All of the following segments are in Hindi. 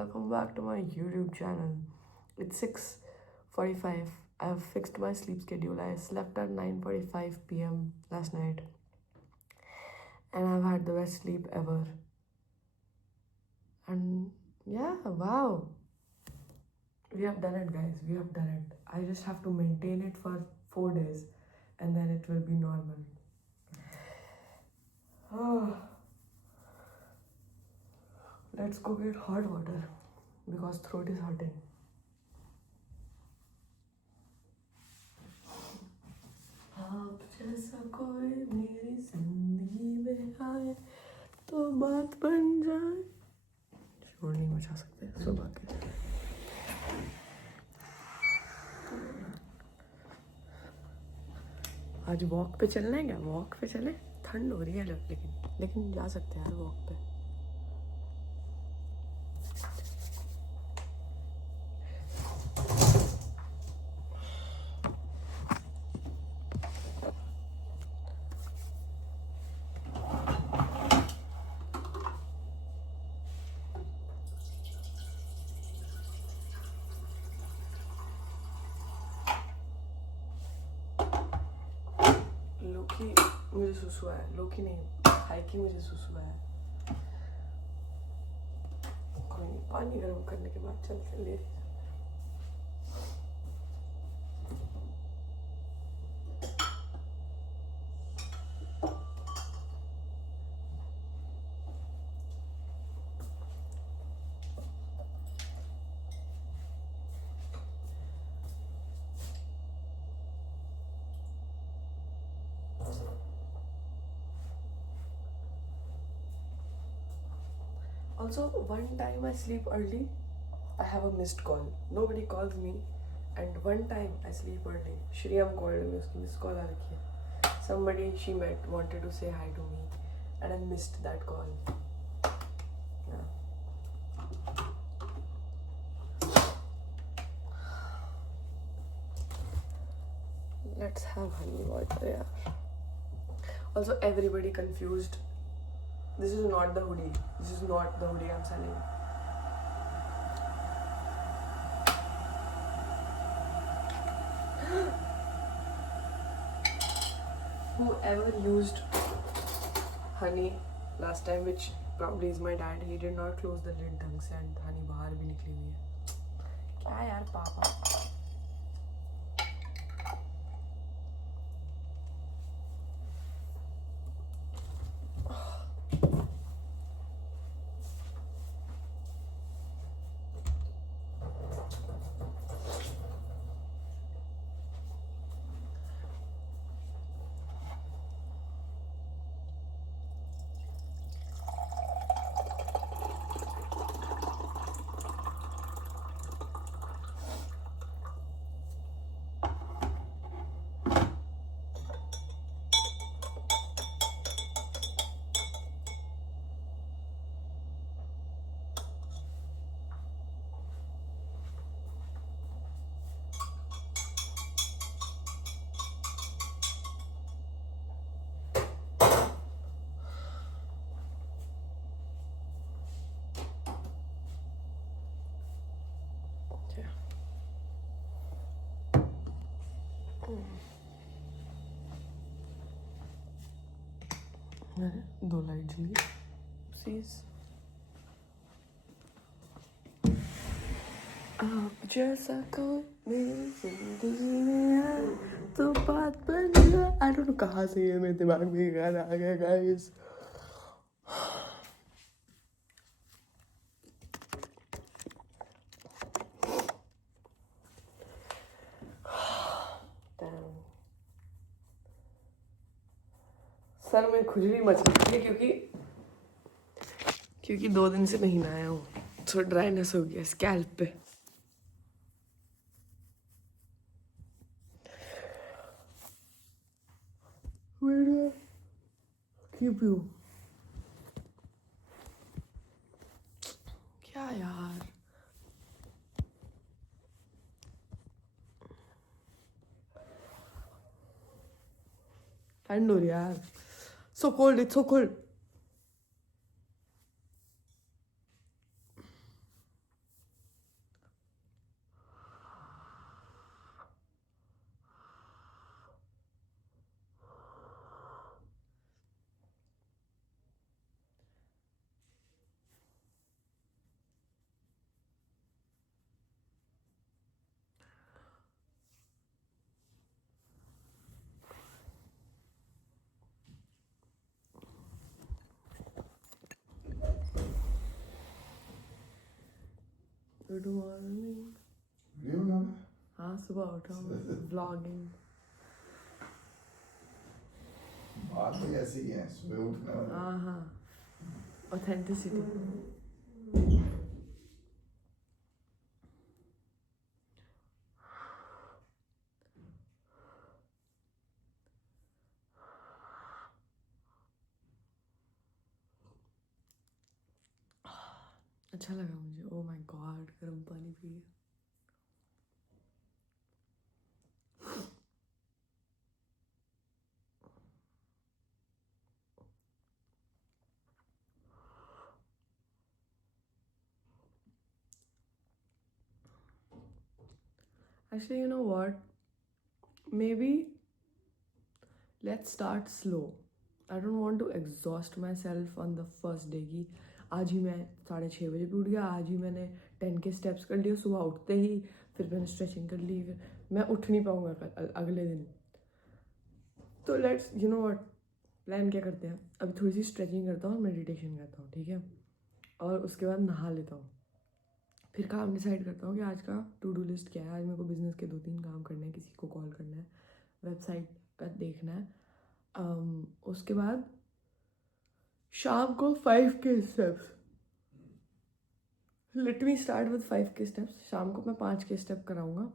welcome back to my YouTube channel. It's 6:45. I have fixed my sleep schedule. I slept at 9:45 p.m. last night and I've had the best sleep ever. And yeah, wow. We have done it, guys. We have done it. I just have to maintain it for 4 days and then it will be normal. Oh. Let's go get hot water because throat is hurting. आप जैसा कोई मेरी जिंदगी में आए तो बात बन जाए. शोर नहीं मचा सकते सुबह के. आज वॉक पे चलना है क्या? वॉक पे चले? ठंड हो रही है लेकिन जा सकते हैं यार वॉक पे. लोकी मुझे सुसु है. लोकी नहीं, हाइकी मुझे सुसु है. कोई नहीं, पानी गर्म करने के बाद चलते ले. Also, one time I sleep early, I have a missed call. Nobody calls me, and one time I sleep early. Shriyam called me. उसकी missed call आ रखी है. Somebody she met wanted to say hi to me, and I missed that call. Yeah. Let's have honey water, yeah. Also, everybody confused. This is not the hoodie. This is not the hoodie I'm selling. Whoever used honey last time, which probably is my dad, he did not close the lid ढंग से and honey बाहर भी निकली हुई है. क्या यार पापा. दो लाइट जली. प्लीज. आप जैसा कोई मेरी जिंदगी में आए तो बात बन जाए. आई डोंट नो कहाँ से ये मेरे दिमाग में ये गाना आ गया गाइस. सर में खुजली मच रही है क्योंकि 2 दिन से नहीं नहाया हूँ. थोड़ा ड्राइनेस हो गया स्कैल्प पे. Where do I keep you? क्या यार. ठंड हो रही है यार. So cold, it's so cold. Good morning. Video बनाना है? हाँ सुबह उठा हूँ व्लॉगिंग। बात भी ऐसी ही है, सुबह उठना वाला। हाँ हाँ ऑथेंटिसिटी। अच्छा लगा मुझे। ओ माय गॉड गर्म पानी पी लिया। Actually, you know what? Maybe let's start slow. I don't want to exhaust myself on the first day की आज ही मैं 6:30 बजे भी उठ गया, आज ही मैंने 10 के स्टेप्स कर लिए सुबह उठते ही, फिर मैंने स्ट्रेचिंग कर ली, फिर मैं उठ नहीं पाऊंगा कल अगले दिन। तो let's you know what, plan क्या करते हैं, अभी थोड़ी सी स्ट्रेचिंग करता हूँ, मेडिटेशन करता हूँ, ठीक है, और उसके बाद नहा लेता हूँ, फिर काम डिसाइड करता हूँ कि आज का टू डू लिस्ट क्या है। आज मेरे को बिजनेस के 2-3 काम करने हैं, किसी को कॉल करना है, वेबसाइट का देखना है। उसके बाद शाम को 5 के steps, let me start with 5 के स्टेप्स। शाम को मैं 5 के स्टेप कराऊंगा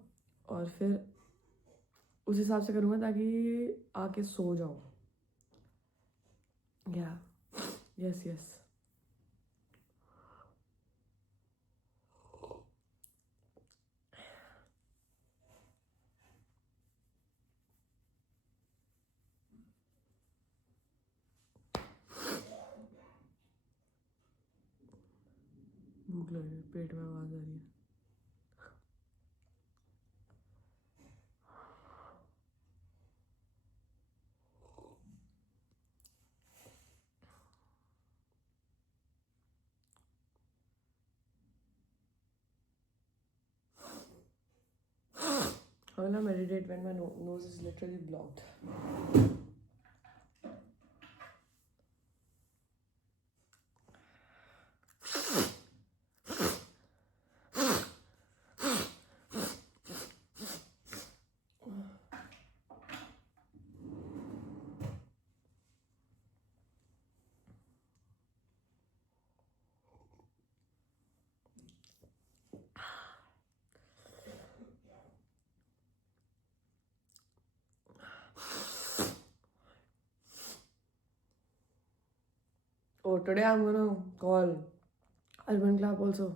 और फिर उस हिसाब से करूँगा ताकि आके सो जाऊँ। या यस यस भूख लग रही है, पेट में आवाज़ आ रही है। I will meditate when my nose is literally blocked. Oh, today I'm gonna call Urban Club also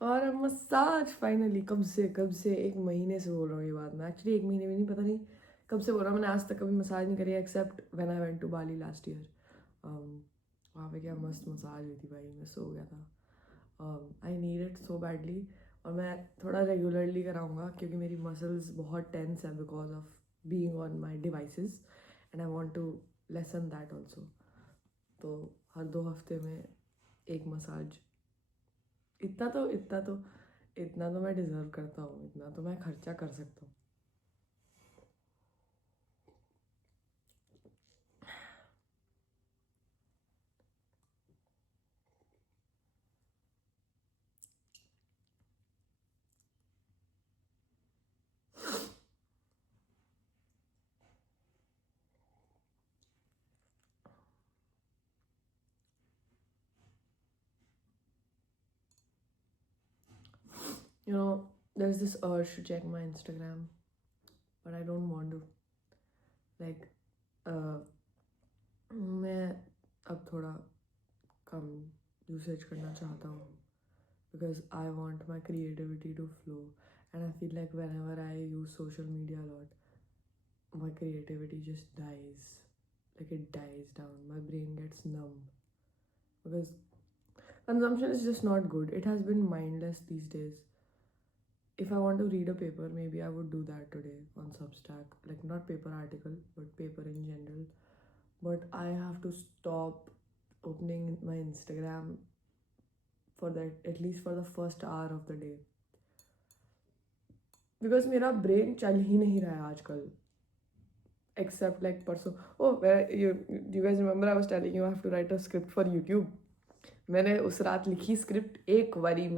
for a massage finally. कब से 1 महीने से बोल रहा हूँ ये बात मैं। एक्चुअली 1 महीने में नहीं, पता नहीं कब से बोल रहा हूँ। मैंने आज तक कभी मसाज नहीं करी except when I went to Bali last year. वहाँ पे क्या मस्त मसाज हुई थी भाई, मैं सो गया था। I need it so badly, और मैं थोड़ा रेगुलरली कराऊँगा क्योंकि मेरी मसल्स बहुत टेंस है because of being on my devices and I want to lessen that also. तो हर 2 हफ्ते में एक मसाज, इतना तो मैं डिज़र्व करता हूँ, इतना तो मैं खर्चा कर सकता हूँ। You know, there's this urge to check my Instagram, but I don't want to. Like, मैं अब थोड़ा कम यूसेज करना चाहता हूँ because I want my creativity to flow, and I feel like whenever I use social media a lot, my creativity just dies. Like it dies down. My brain gets numb because consumption is just not good. It has been mindless these days. If I want to read a paper, maybe I would do that today on Substack. Like not paper article, but paper in general. But I have to stop opening my Instagram for that, at least for the first hour of the day. Because मेरा brain चल ही नहीं रहा है आजकल. Except like परसों, oh, you guys remember I was telling you I have to write a script for YouTube. मैंने उस रात लिखी स्क्रिप्ट एक बारी,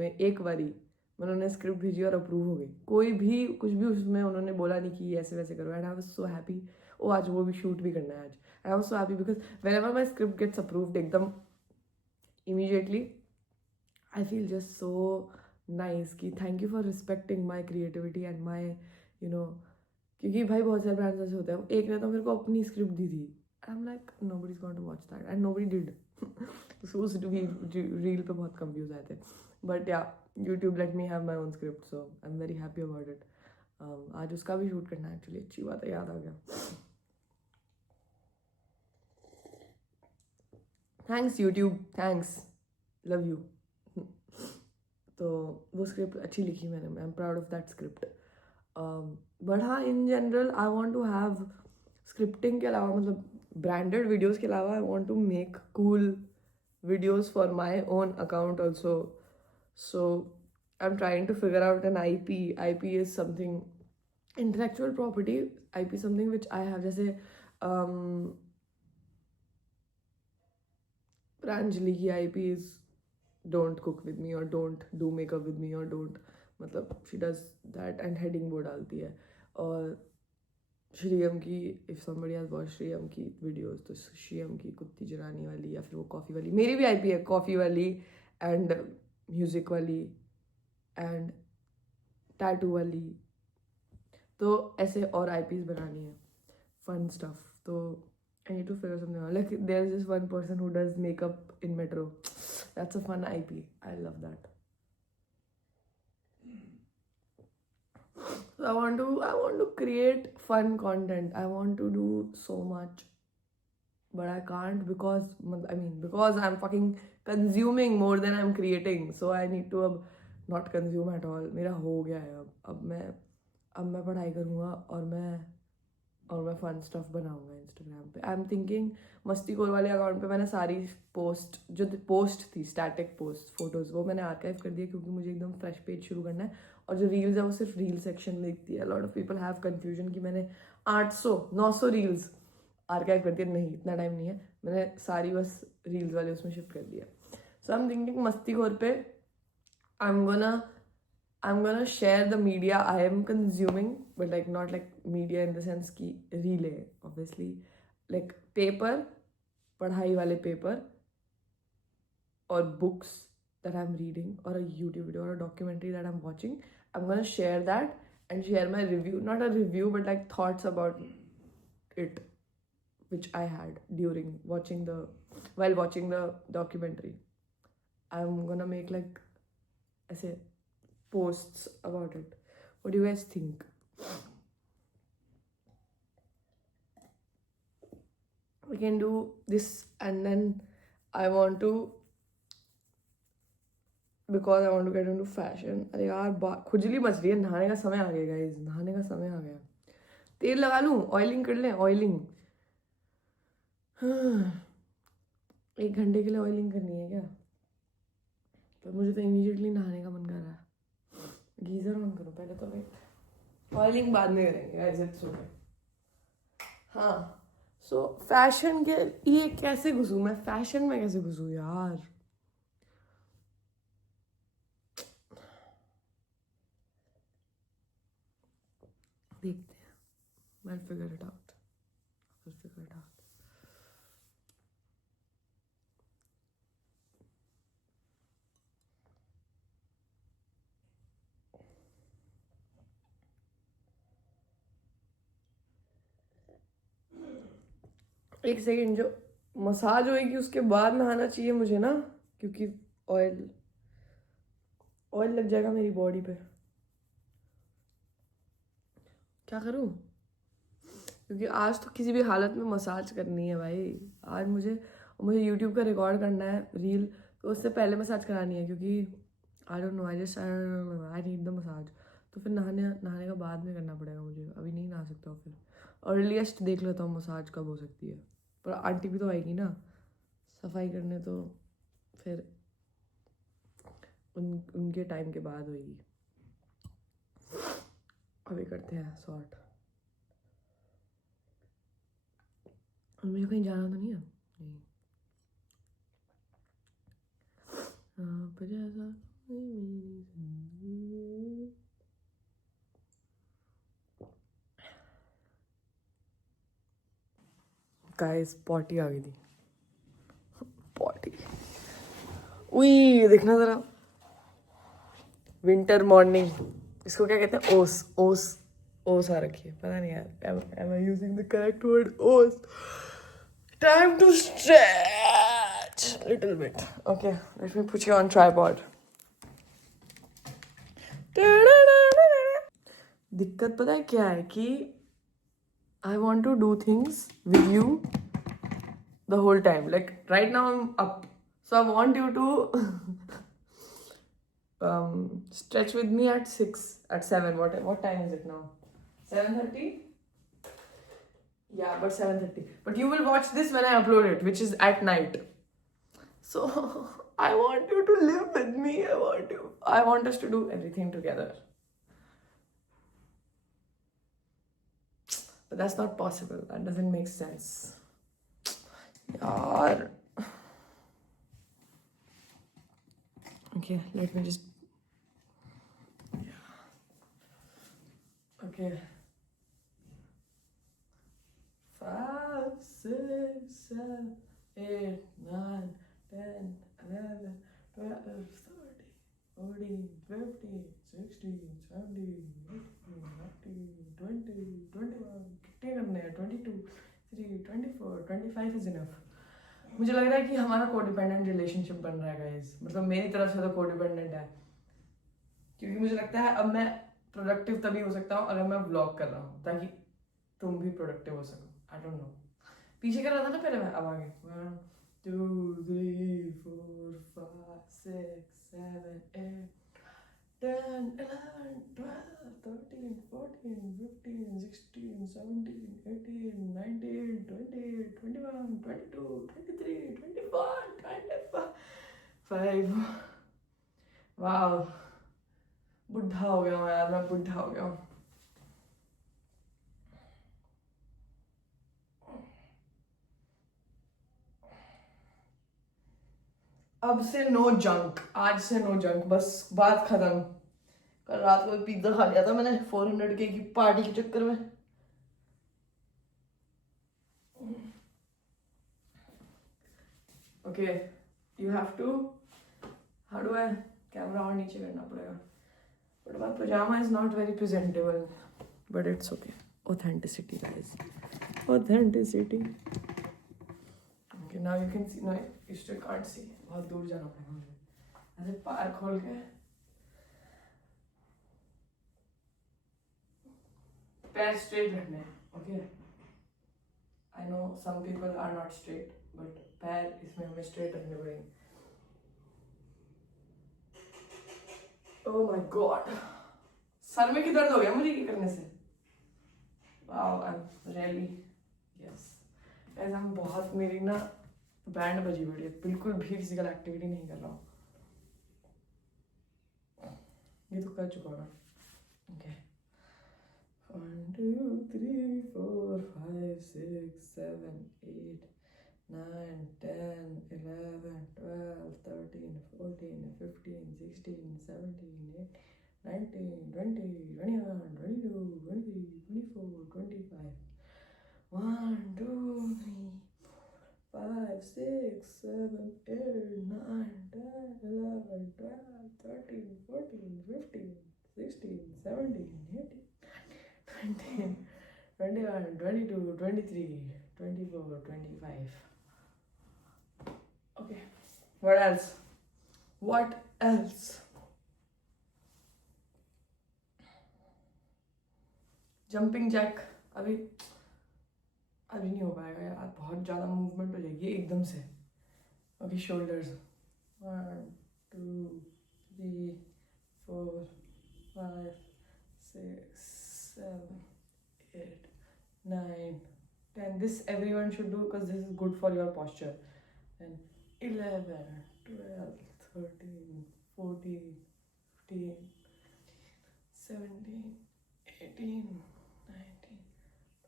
उन्होंने स्क्रिप्ट भेजी और अप्रूव हो गई, कोई भी कुछ भी उसमें उन्होंने बोला नहीं कि ऐसे वैसे करो, and I was so happy. ओ आज वो भी शूट भी करना है आज, and I was so happy because whenever my script gets approved एकदम immediately I feel just so nice कि thank you for respecting my creativity and my you know, क्योंकि भाई बहुत सारे ब्रांड्स ऐसे होते हैं, एक ने तो मेरे को अपनी स्क्रिप्ट दी थी, I am like nobody is going to watch that and nobody did. उस रील पे बहुत कम व्यूज आए थे, but yeah YouTube let me have my own script, so I am very happy about it. आज उसका भी शूट करना है एक्चुअली, अच्छी बात है, याद आ गया। Thanks YouTube, thanks, love you. तो वो स्क्रिप्ट अच्छी लिखी मैंने, I am proud of that script. But हाँ, in general I want to have scripting के अलावा, मतलब ब्रांडेड वीडियोज़ के अलावा, I want to make cool videos for my own account also. So I'm trying to figure out an IP. IP is something, intellectual property, IP is something which I have, जैसे प्रांजलि की IP is don't cook with me or don't do makeup with me or don't, मतलब she does that and heading वो डालती है। और श्रीयम की, इफ somebody has watched श्रीयम की वीडियोस, तो श्रीयम की कुत्ती चुरानी वाली या फिर वो कॉफ़ी वाली, मेरी भी IP है कॉफ़ी वाली एंड म्यूज़िक वाली एंड टैटू वाली, तो ऐसे और IPs बनानी है, फन स्टफ। तो I need to figure something out, like there is this one person who does makeup in metro, that's a fun IP, I love that. So I want to create fun content. I want to do so much, but I can't because I'm fucking consuming more than I'm creating. So I need to अब not consume at all. मेरा हो गया है अब मैं पढ़ाई करूँगा और मैं फन स्टफ बनाऊंगा इंस्टाग्राम पे। आई एम थिंकिंग मस्तीखोर वाले अकाउंट पे मैंने सारी पोस्ट थी स्टैटिक पोस्ट फोटोज़, वो मैंने आर्काइव कर दिया क्योंकि मुझे एकदम फ्रेश पेज शुरू करना है। और जो रील्स है वो सिर्फ रील सेक्शन में दिखती है। Lot of people have confusion कि मैंने 800-900 रील्स आर्काइव कर दिया, नहीं, इतना टाइम नहीं है, मैंने सारी बस रील्स वाले उसमें शिफ्ट कर दिया। सो आई एम थिंकिंग मस्तीखोर पे I'm gonna share the media I am consuming, but like not like media in the sense कि रील है obviously, like paper, पढ़ाई वाले paper और books that I'm reading or a YouTube video or a documentary that I'm watching. I'm gonna share that and share my review, not a review but like thoughts about it which I had while watching the documentary. I'm gonna make like ऐसे posts about it. What do you guys think? We can do this, and then I want to, because I want to get into fashion. अरे यार खुजली मच रही है, नहाने का समय आ गया गाइस, नहाने का समय आ गया। तेल लगा लूँ, ऑयलिंग कर लें, ऑयलिंग 1 घंटे के लिए ऑयलिंग करनी है क्या? तो मुझे तो इमीडिएटली नहाने का मन कर रहा है। गीजर ऑन करो पहले, तो मैं ऑयलिंग बाद में करेंगे गाइस, इट्स ओके। हाँ, सो फैशन के ये कैसे घुसूँ मैं, फैशन में कैसे घुसूँ यार? देखते हैं, I'll figure it out. एक सेकेंड, जो मसाज होएगी उसके बाद नहाना चाहिए मुझे ना, क्योंकि ऑयल लग जाएगा मेरी बॉडी पे। क्या करूँ? क्योंकि आज तो किसी भी हालत में मसाज करनी है भाई। आज मुझे यूट्यूब का रिकॉर्ड करना है रील, तो उससे पहले मसाज करानी है, क्योंकि आई don't know, I need the massage. तो फिर नहाने का बाद में करना पड़ेगा मुझे, अभी नहीं नहा सकता। फिर अर्लीस्ट देख लेता हूँ मसाज कब हो सकती है, पर आंटी भी तो आएगी ना सफाई करने, तो फिर उनके टाइम के बाद होगी। अभी करते हैं सॉर्ट। मुझे कहीं जाना तो नहीं है? नहीं। आप जैसा गाइस पॉटी आ गई थी. पॉटी. उई देखना जरा. Winter morning. इसको क्या कहते हैं? ओस. ओस. ओस आ रखी है. पता नहीं यार. Am I using the correct word? ओस. Time to stretch a little bit. Okay, let me put you on tripod. दिक्कत पता है क्या है कि I want to do things with you the whole time. Like right now I'm up, so I want you to stretch with me at 6, at 7. What time is it now? 7:30. Yeah, but 7:30. But you will watch this when I upload it, which is at night. So I want you to live with me. I want us to do everything together. But that's not possible. That doesn't make sense. Yaar. Okay, let me just. Okay. 5, 6, 7, 8, 9, 10, 11, 12, 13, 14, 15, 16, 17, 18, 19, 20, 21, कितने करने हैं? 22, 23, 24, 25 is enough. मुझे लग रहा है कि हमारा कोडिपेंडेंट रिलेशनशिप बन रहा है गाइस. मतलब मेरी तरफ से तो कोडिपेंडेंट है, क्योंकि मुझे लगता है अब मैं प्रोडक्टिव तभी हो सकता हूँ अगर मैं व्लॉग कर रहा हूँ, ताकि तुम भी प्रोडक्टिव हो सको. आई डोंट नो. पीछे कर रहा था ना पहले मैं. अब आगे 1, 2, 3, 4, 5, 6, 7, 8, 10, 11, 12, 13, 14, 15, 16, 17, 18, 19, 20, 21, 22, 23, 24, 25. वाह, बुढ़ा हो गया हूँ यार. मैं बुढ़ा हो गया हूँ. अब से नो जंक. आज से नो जंक. बस बात खत्म. कल रात को पिज्जा खा लिया था मैंने 400K की पार्टी के चक्कर में. Okay, you have to. How do I? Camera और नीचे करना पड़ेगा. But my pyjama is not very presentable, but it's okay. Authenticity guys, authenticity. Okay, now you can see. Now you still can't see. बहुत दूर जाना पड़ेगा मुझे. ऐसे पैर खोल के पैर स्ट्रेट रखने हैं. Okay, I know some people are not straight, but पैर इसमें हमें स्ट्रेट रखने पड़ेंगे. ओह माय गॉड, सर में की दर्द हो गया मुझे ये करने से. Wow, I am really. Yes ऐसा हम बहुत. मेरी ना बैंड बजी पड़ी है. बिल्कुल भी फिजिकल एक्टिविटी नहीं कर रहा हूँ. ये तो कर चुका हूँ. Okay, 1, 2, 3, 4, 5, 6, 7, 8, 9, 10, 11, 12, 13, 14, 15, 16, 17, 18, 19, 20, 21, 22, 23, 24, 25. 1, 2, 3, 5, 6, 7, 8, 9, 10, 11, 12, 13, 14, 15, 16, 17, 18, 19, 21, 22, 23, 24, 25. Okay, what else? What else? Jumping jack अभी नहीं हो पाएगा यार. बहुत ज़्यादा मूवमेंट हो जाएगी एकदम से. Okay, shoulders. 1, 2, 3, 4, 5, 6, 7, 8, 9, 10. This everyone should do because this is good for your posture. And 11, 12, 13, 14, 15, 17, 18, 19,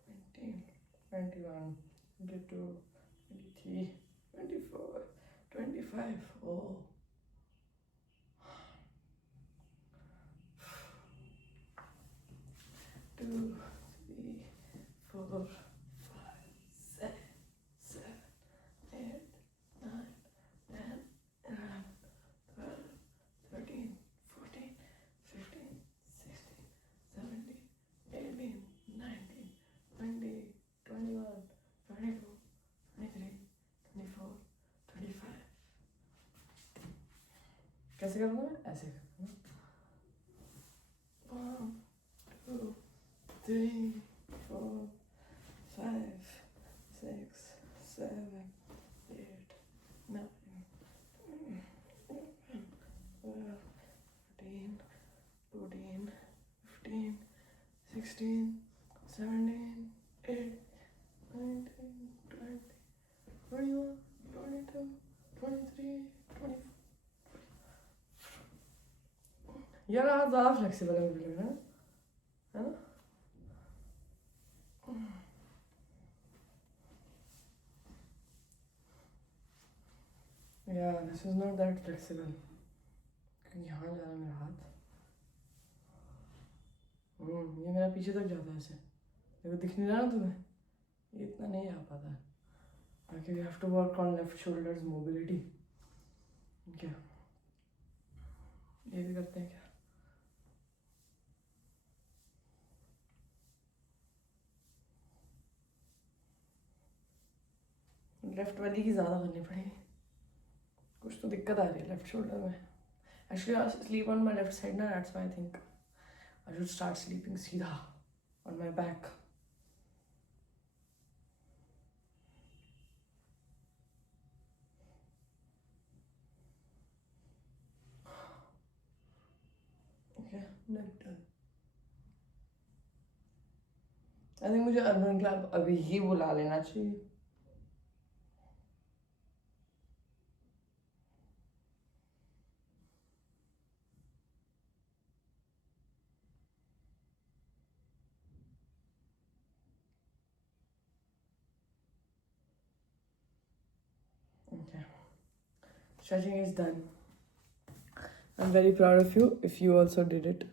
20, 21, 22, 23, 24, 25. Oh. Two, 3, 4, 5, 6, कैसे करूँगा मैं? ऐसे करूँगा. 1 2 3 4 5 6 7 8 9 12 13 14 15 16 17 18 19 20 21 22 23 24. यार आज ज़्यादा फ्लेक्सिबल है मुझे लग रहा है ना? Yeah, this is not that flexible. यहाँ जा रहा है मेरा हाथ. ये मेरा पीछे तक जाता है ऐसे. देखो दिख नहीं रहा ना तुम्हें? ये इतना नहीं आ पाता है. Okay, we have to work on left shoulders mobility. क्या? ये भी करते हैं क्या? लेफ्ट वाली ही ज़्यादा करनी पड़ेगी. कुछ तो दिक्कत आ रही है लेफ्ट शोल्डर में. Actually, I sleep on my left side now. That's why I think I should start sleeping सीधा on my back. Okay, neck done. I think मुझे अर्बन क्लब अभी ही बुला लेना चाहिए. Okay. Stretching is done. I'm very proud of you if you also did it.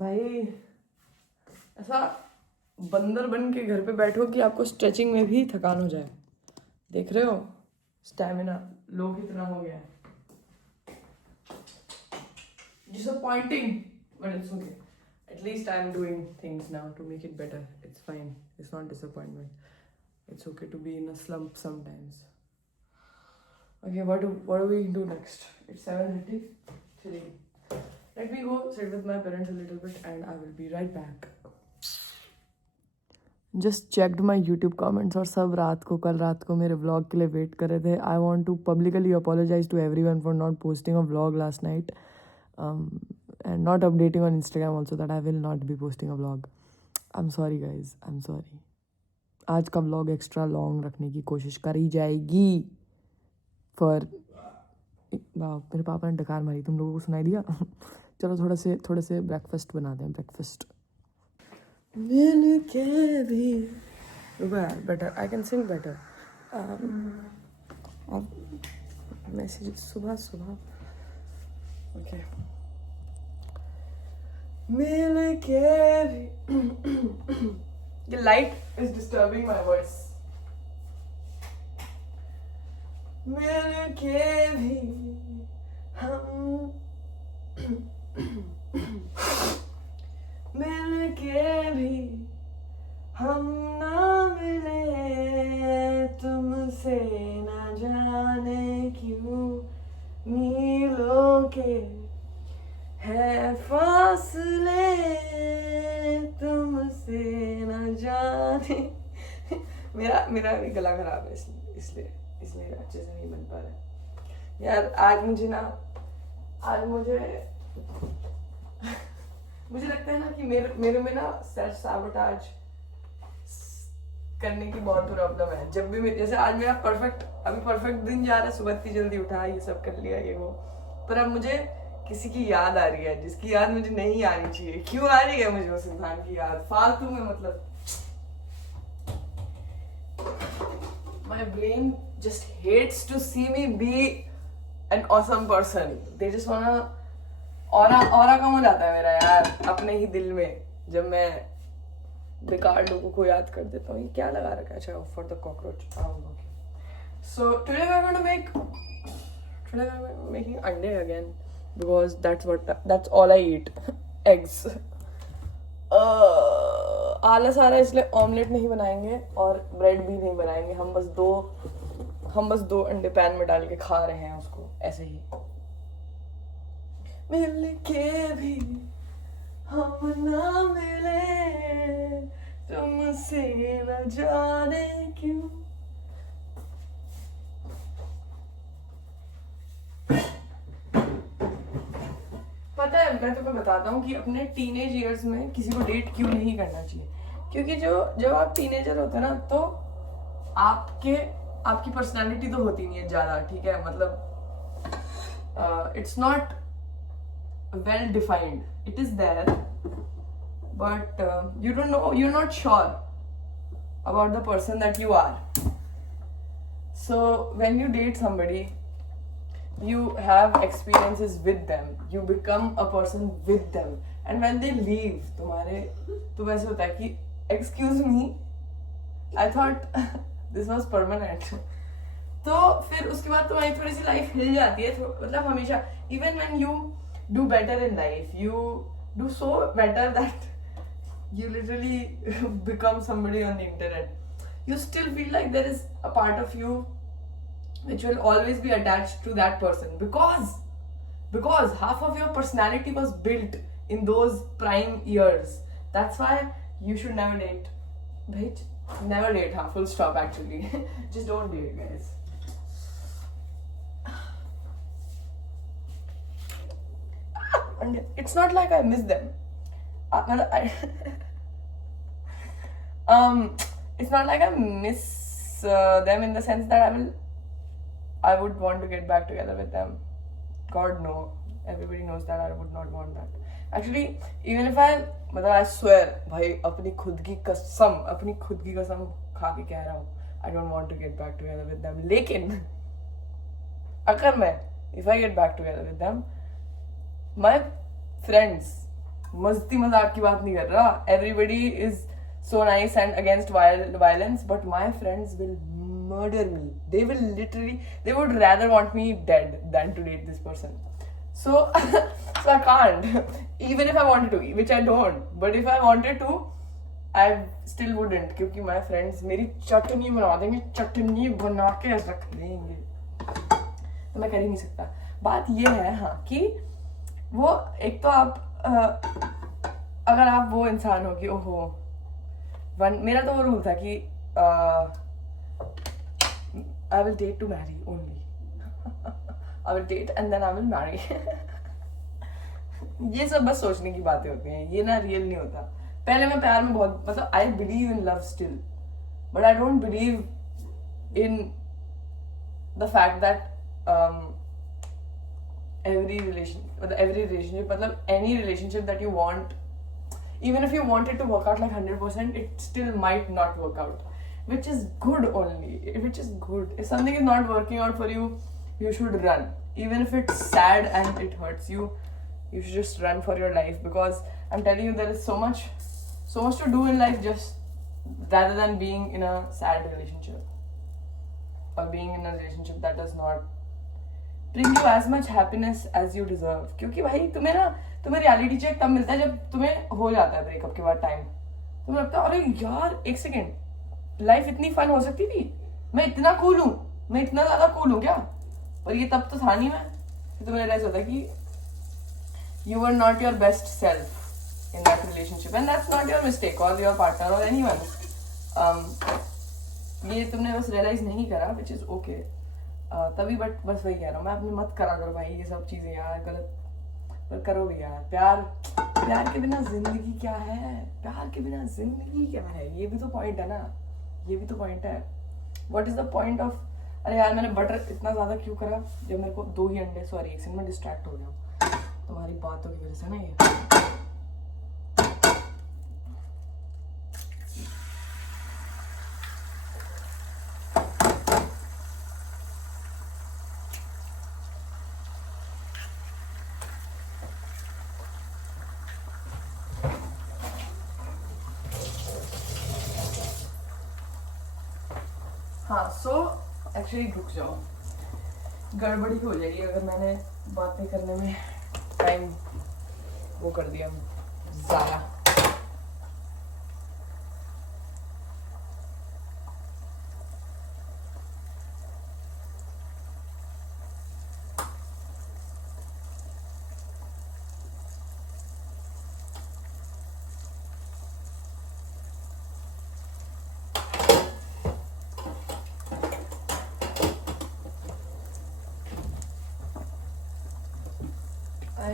भाई ऐसा बंदर बन के घर पे बैठो कि आपको स्ट्रेचिंग में भी थकान हो जाए. देख रहे हो स्टैमिना लो कितना हो गया है. Disappointing, but it's okay. At least I'm doing things now to make it better. It's fine. It's not disappointment. It's okay to be in a slump sometimes. Okay, what do we do next? It's 7:33. Let me go sit with my parents a little bit and I will be right back. Just checked my YouTube comments और सब कल रात को मेरे vlog के लिए wait कर रहे थे. I want to publicly apologize to everyone for not posting a vlog last night. And not updating on Instagram also that I will not be posting a vlog. I'm sorry guys, I'm sorry. आज का vlog extra long रखने की कोशिश करी जाएगी. For वाह मेरे पापा ने डकार मारी, तुम लोगों को सुनाई दिया? चलो थोड़े से ब्रेकफास्ट बनाते हैं. ब्रेकफास्ट मिल के भी better. I can sing better. Message सुबह. ओके मिल के भी. The light is disturbing my voice. मिल के भी हम मिल के भी हम ना मिले तुमसे न जाने क्यों मीलों के है फासले तुमसे न जाने. मेरा भी गला खराब है इसलिए अच्छे से नहीं बन पा रहा है यार. आज मुझे लगता है ना कि मेरे में ना सेल्फ सैबोटाज करने की बहुत प्रॉब्लम है. जब भी जैसे आज मेरा परफेक्ट दिन जा रहा है. सुबह इतनी जल्दी उठा, ये सब कर लिया ये वो. पर अब मुझे किसी की याद आ रही है जिसकी याद मुझे नहीं आनी चाहिए. क्यों आ रही है मुझे उस इंसान की याद फालतू में? मतलब my brain just hates to see me be an awesome person. They just wanna aura कम हो जाता है मेरा यार अपने ही दिल में जब मैं बेकार लोगों को याद कर देता हूँ. ये क्या लगा रखा है? अच्छा, for the cockroach. So today we're making अंडे again because that's all I eat. Eggs. आलस आ रहा है इसलिए ऑमलेट नहीं बनाएंगे और ब्रेड भी नहीं बनाएंगे, हम बस दो अंडे पैन में डाल के खा रहे हैं उसको ऐसे ही। मिल के भी हम ना मिले, तुमसे न जाने क्यों। पता है, मैं तुम्हें बताता हूँ कि अपने टीनेज ईयर्स में किसी को डेट क्यों नहीं करना चाहिए, क्योंकि जब आप टीनेजर होते हैं ना तो आपकी पर्सनालिटी तो होती नहीं है ज्यादा, ठीक है, मतलब it's not well defined, it is there but you don't know, you're not sure about the person that you are. So when you date somebody, you have experiences with them, you become a person with them, and when they leave तुम्हारे तो वैसे होता है कि excuse me, I thought this was permanent. तो फिर उसके बाद तुम्हारी थोड़ी सी लाइफ हिल जाती है, मतलब हमेशा, even when you do better in life, you do so better that you literally become somebody on the internet, you still feel like there is a part of you which will always be attached to that person, because half of your personality was built in those prime years. That's why you should never date, bitch. Never date, huh? Full stop, actually. Just don't date, guys. And it's not like I miss them. It's not like I miss them in the sense that I would want to get back together with them. God no, everybody knows that I would not want that. Actually, even if I swear, भाई अपनी खुद की कसम खा के कह रहा हूँ, I don't want to get back together with them. लेकिन अगर मैं if I get back together with them, my friends, मस्ती मजाक की बात नहीं कर रहा, everybody is so nice and against violence, but my friends will murder me. They would rather want me dead than to date this person. So I can't, even if I wanted to, which I don't, but if I wanted to, I still wouldn't, क्योंकि my friends मेरी चटनी बना देंगे, चटनी बना के रख देंगे, तो मैं कर ही नहीं सकता। बात ये है हाँ कि वो एक तो आप अगर आप वो इंसान हो कि ओहो मेरा तो वो रूल था कि I will date to marry only. I will date and then I will marry. ये सब बस सोचने की बातें होती हैं, ये ना रियल नहीं होता। पहले मैं प्यार में बहुत, मतलब I believe in love still, but I don't believe in the fact that every relationship, मतलब any relationship that you want, even if you want it to work out like 100%, it still might not work out, which is good only, which is good. If something is not working out for you, you should run. Even if it's sad and it hurts you, you should just run for your life, because I'm telling you, there is so much to do in life, just rather than being in a sad relationship or being in a relationship that does not bring you as much happiness as you deserve. क्योंकि भाई तुम्हें रियलिटी चेक तब मिलता है जब तुम्हें हो जाता है ब्रेकअप के बाद टाइम, तुम्हें लगता है अरे यार एक सेकेंड, लाइफ इतनी फन हो सकती थी, मैं इतना कूल हूँ, मैं इतना ज्यादा कूल हूँ क्या, पर ये तब तो था नहीं मैं। फिर तुम्हें रियलाइज होता है कि you were not your best self in that relationship, and that's not your mistake or your partner or anyone's. ये तुमने बस रियलाइज नहीं करा, which is okay. तभी बट बस वही कह रहा हूँ मैं, अपने मत करा करो भाई ये सब चीजें यार, गलत पर करो भी यार। प्यार के बिना जिंदगी क्या है, प्यार के बिना जिंदगी क्या है, ये भी तो पॉइंट है ना, ये भी तो पॉइंट है। What is the point of, अरे यार मैंने बटर इतना ज्यादा क्यों करा जब मेरे को 2 ही अंडे, सॉरी एक सेकंड में डिस्ट्रैक्ट हो गया तुम्हारी बातों की वजह से ना ये। हाँ सो एक्चुअली रुक जाओ, गड़बड़ी हो जाएगी अगर मैंने बातें करने में टाइम वो कर दिया ज़्यादा।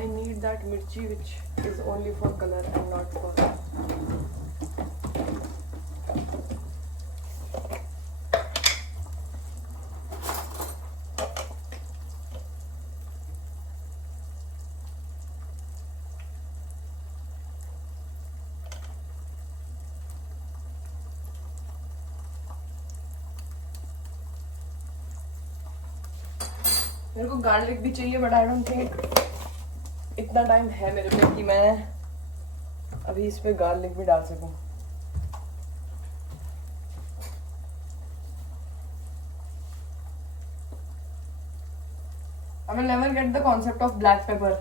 I need that mirchi which is only for color and not for. मेरे को गार्लिक भी चाहिए बट आई डोंट थिंक इतना टाइम है मेरे पे कि मैं अभी इस पे गार्लिक भी डाल सकूं. I will never get the concept of black pepper.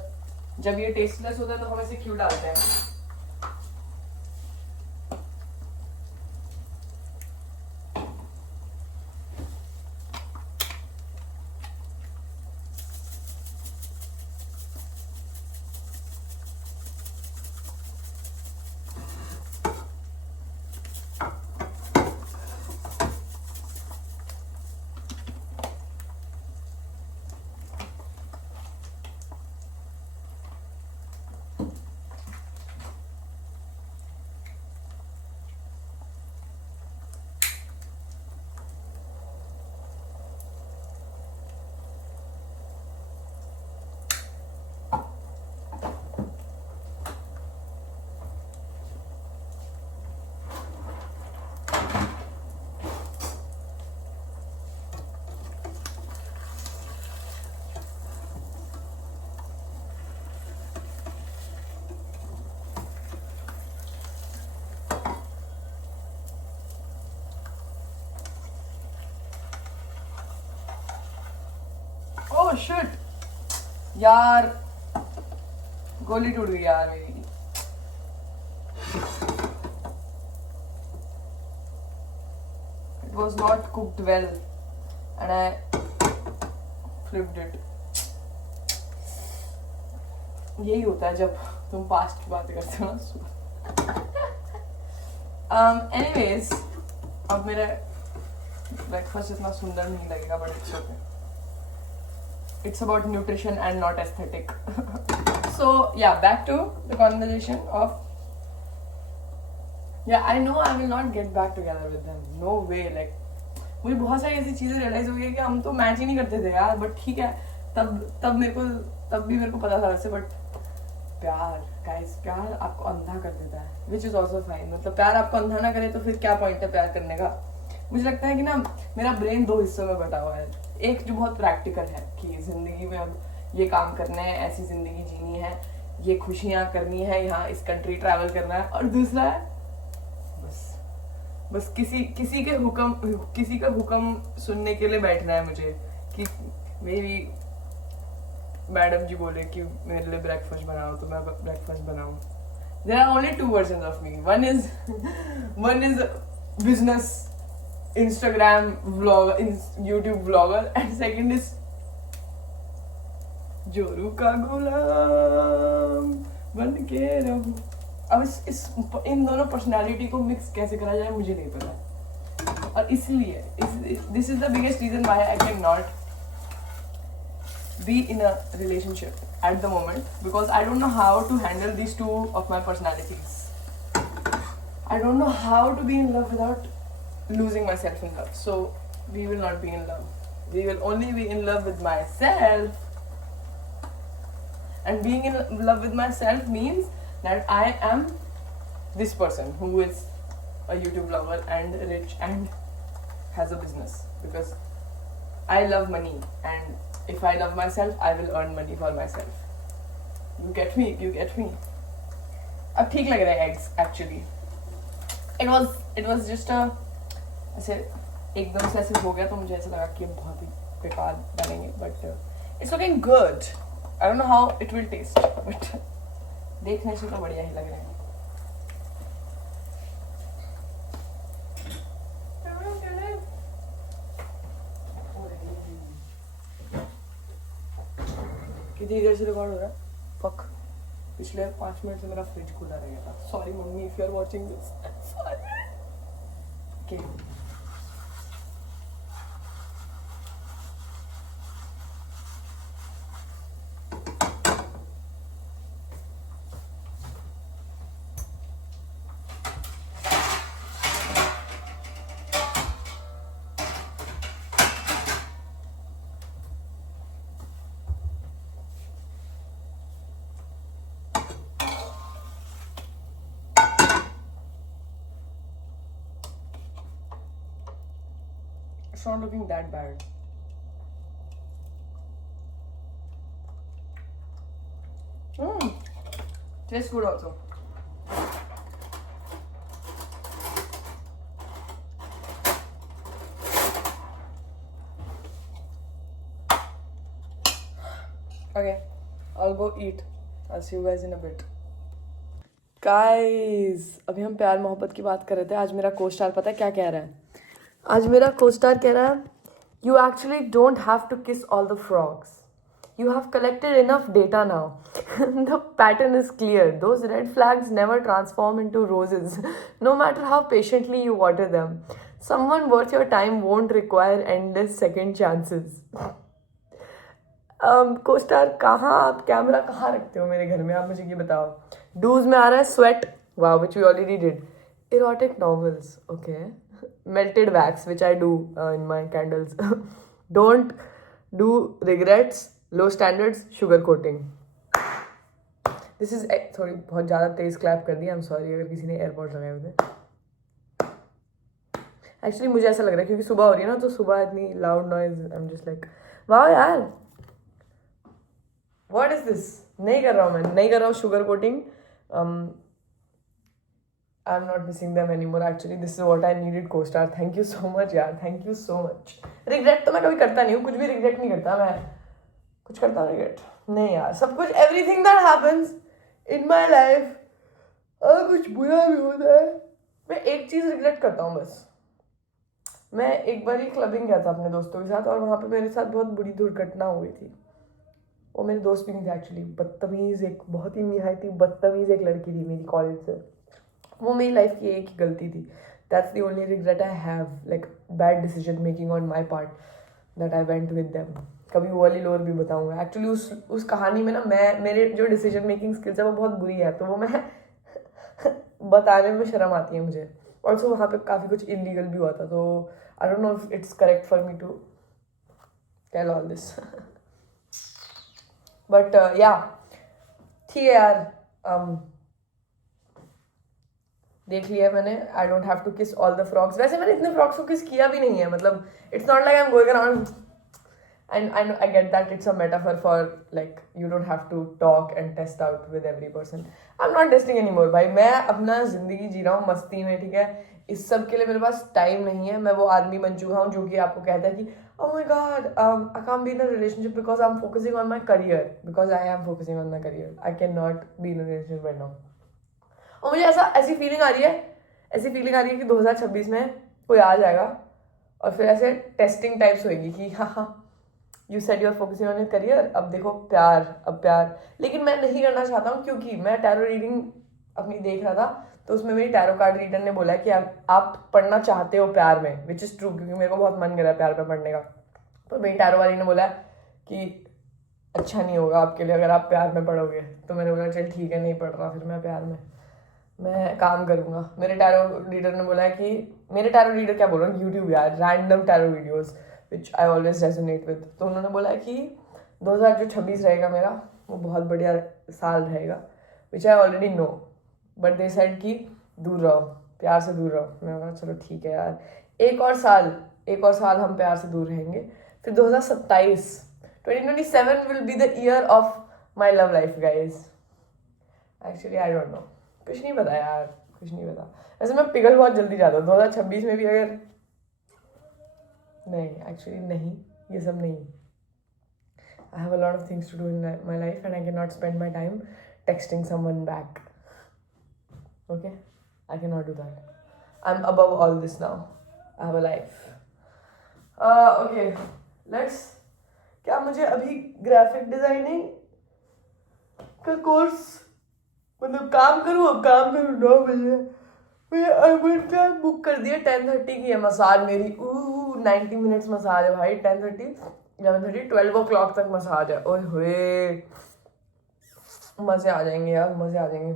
जब ये टेस्टलेस होता है तो हम इसे क्यों डालते हैं? Oh shit! यार गोली टूट गई यार मेरी. It was not cooked well and I flipped it. यही होता है जब तुम पास्ट की बातें करते हो ना. Anyways, अब मेरा ब्रेकफास्ट इतना सुंदर नहीं लगेगा but it's okay. It's about nutrition and not aesthetic. So yeah, back to the conversation of. Yeah, I know I will not get back together with them. No way. Like मुझे बहुत सारी ऐसी चीजें रियलाइज हुई है कि हम तो मैच ही नहीं करते थे यार. बट ठीक है, तब भी मेरे को पता था वैसे. बट प्यार गाइस, प्यार आपको अंधा कर देता है, विच इज ऑल्सो फाइन. मतलब प्यार आपको अंधा ना करे तो फिर क्या पॉइंट है प्यार करने का. मुझे लगता है कि ना मेरा ब्रेन 2 हिस्सों में बटा हुआ है. एक जो बहुत प्रैक्टिकल है कि जिंदगी में अब ये काम करना है, ऐसी जिंदगी जीनी है, ये खुशियां करनी है, यहाँ इस कंट्री ट्रैवल करना है. और दूसरा है बस किसी का हुक्म सुनने के लिए बैठना है मुझे कि मेरी मैडम जी बोले कि मेरे लिए ब्रेकफास्ट बनाओ तो मैं ब्रेकफास्ट बनाऊं. There are only 2 versions of me. One is business Instagram vlogger, YouTube vlogger, and second is जोरू का गुलाम बन के रहूं. अब इन दोनों पर्सनालिटी को मिक्स कैसे करा जाए मुझे नहीं पता. और इसलिए this is the biggest reason why I can not be in a relationship at the moment, because I don't know how to handle these 2 of my personalities. I don't know how to be in love without losing myself in love. So we will not be in love. We will only be in love with myself. And being in love with myself means that I am this person who is a YouTube vlogger and rich and has a business, because I love money, and if I love myself I will earn money for myself. You get me. अब ठीक लग रहा है eggs actually. It was just a ऐसे एकदम से ऐसे हो गया तो मुझे ऐसा लगा कि बहुत ही बेकार बनेंगे, but it's looking good. I don't know how it will taste, but देखने से तो बढ़िया ही लग रहे हैं. कितनी देर से रिकॉर्ड हो रहा है? फक, पिछले 5 मिनट से मेरा फ्रिज खुला रह गया था. Sorry mummy if you are watching this. Okay, It's not looking that bad. Tastes good also. Okay, I'll go eat. I'll see you guys in a bit. Guys, अभी हम प्यार मोहब्बत की बात कर रहे थे. आज मेरा co-star पता है क्या कह रहा है? आज मेरा co-star कह रहा है, you actually don't have to kiss all the frogs. You have collected enough data now. The pattern is clear. Those red flags never transform into roses, no matter how patiently you water them. Someone worth your time won't require endless second chances. Co-star कहाँ, आप कैमरा कहाँ रखते हो मेरे घर में, आप मुझे ये बताओ. डूज में आ रहा है स्वेट, वाह, which we already did. Erotic novels, okay. Melted wax, which I do in my candles. Don't do regrets, low standards, sugar coating. This is sorry, बहुत ज़्यादा तेज क्लैप कर दिया. आई एम सॉरी अगर किसी ने एयरपोर्ट लगाए हुए थे. एक्चुअली मुझे ऐसा लग रहा है क्योंकि सुबह हो रही है ना, तो सुबह इतनी loud noise, I am just like वाह यार, व्हाट इज दिस. नहीं कर रहा हूँ, मैं नहीं कर रहा हूँ sugar coating. I am not missing them any more. Actually this is what I needed. co-star, thank you so much यार, thank you so much. Regret तो मैं कभी करता नहीं हूँ, कुछ भी रिग्रेट नहीं करता मैं. कुछ करता रिग्रेट नहीं यार. सब कुछ, everything that happens in my life, अगर कुछ बुरा भी होता है, मैं एक चीज़ रिग्रेट करता हूँ बस. मैं एक बार ही क्लबिंग गया था अपने दोस्तों के साथ, और वहाँ पे मेरे साथ बहुत बुरी दुर्घटना हो गई थी. वो मेरे दोस्त भी नहीं थे एक्चुअली. बदतमीज़, एक बहुत ही निहायती बदतमीज़ एक लड़की थी मेरी कॉलेज से. वो मेरी लाइफ की एक ही गलती थी. That's the only regret I have, like bad decision making on my part, that I went with them. कभी वो वाली लोर भी बताऊंगा. एक्चुअली उस कहानी में ना, मेरे जो डिसीजन मेकिंग स्किल्स है वो बहुत बुरी है, तो वो मैं बताने में शर्म आती है मुझे. ऑल्सो वहाँ पे काफ़ी कुछ इलीगल भी हुआ था, तो I don't know if it's correct for me to tell all this. But yeah ठीक है यार. देख लिया मैंने. I don't have to kiss all the frogs. वैसे मैंने इतने फ्रॉग्स को किस किया भी नहीं है. मतलब it's not like I am going around. And I get that it's a metaphor for like you don't have to talk and test out with every person. I'm not testing anymore भाई. मैं अपना ज़िंदगी जी रहा हूँ मस्ती में, ठीक है. इस सब के लिए मेरे पास टाइम नहीं है. मैं वो आदमी बन चुका हूँ जो कि आपको कहता है कि oh my god, I can't be in a relationship because I'm focusing on my career. Because I am focusing on my career. I cannot be in a relationship right now. और मुझे ऐसी फीलिंग आ रही है कि 2026 में कोई आ जाएगा और फिर ऐसे टेस्टिंग टाइप्स होएगी कि हाँ, you said you are focusing on your career, अब देखो प्यार. लेकिन मैं नहीं करना चाहता हूँ, क्योंकि मैं टैरो रीडिंग अपनी देख रहा था, तो उसमें मेरी टैरो कार्ड रीडर ने बोला कि आप पढ़ना चाहते हो प्यार में, विच इज़ ट्रू, क्योंकि मेरे को बहुत मन कर रहा है प्यार में पढ़ने का. पर मेरी टैरो वाली ने बोला कि अच्छा नहीं होगा आपके लिए अगर आप प्यार में पढ़ोगे. तो मैंने बोला चल ठीक है, नहीं पढ़ रहा फिर मैं प्यार में, मैं काम करूँगा. मेरे टैरो रीडर ने बोला कि, मेरे टैरो रीडर क्या बोल रहा हूँ, यूट्यूब यार, random tarot videos which I always resonate with. तो उन्होंने बोला कि 2026 रहेगा मेरा, वो बहुत बढ़िया साल रहेगा, which I already know. But they said कि दूर रहो, प्यार से दूर रहो. मैं बोला चलो ठीक है यार, एक और साल हम प्यार से दूर रहेंगे. फिर 2027 will be the year of my love life, guys. Actually I don't know. कुछ नहीं पता यार, कुछ नहीं पता. वैसे मैं पिघल बहुत जल्दी जाता हूँ. 2026 में भी अगर नहीं, एक्चुअली नहीं, ये सब नहीं. I have a lot of things to do in my life and I cannot spend my time texting someone back. Okay? I cannot do that. I'm above all this now. I have a life. Okay. क्या मुझे अभी ग्राफिक डिजाइनिंग का कोर्स, मतलब काम करूँ 9 बजे. मैं अर्बन क्लास बुक कर दिया. 10:30 की है मसाज मेरी. 90 मिनट्स मसाज है भाई. 10:30, 11:30, 12 o'clock तक मसाज है. ओए होए, मज़े आ जाएंगे यार, मज़े आ जाएंगे.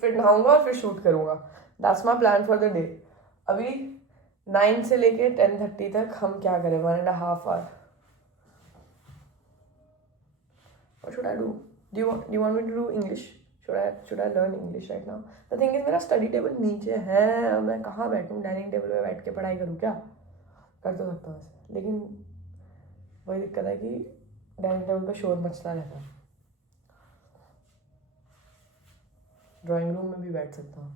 फिर नहाऊंगा और फिर शूट करूँगा. That's my plan for the day. अभी 9 से लेके 10:30 तक हम क्या करें, 1.5 hour. What should I do? Do you want me to do English? Should I learn English right now? The thing is, मेरा स्टडी टेबल नीचे है. मैं कहाँ बैठूँ, डाइनिंग टेबल पे बैठ के पढ़ाई करूँ क्या? कर तो सकता हूँ ऐसे, लेकिन वही दिक्कत है कि डाइनिंग टेबल पे शोर मचता रहता है। ड्राइंग रूम में भी बैठ सकता हूँ,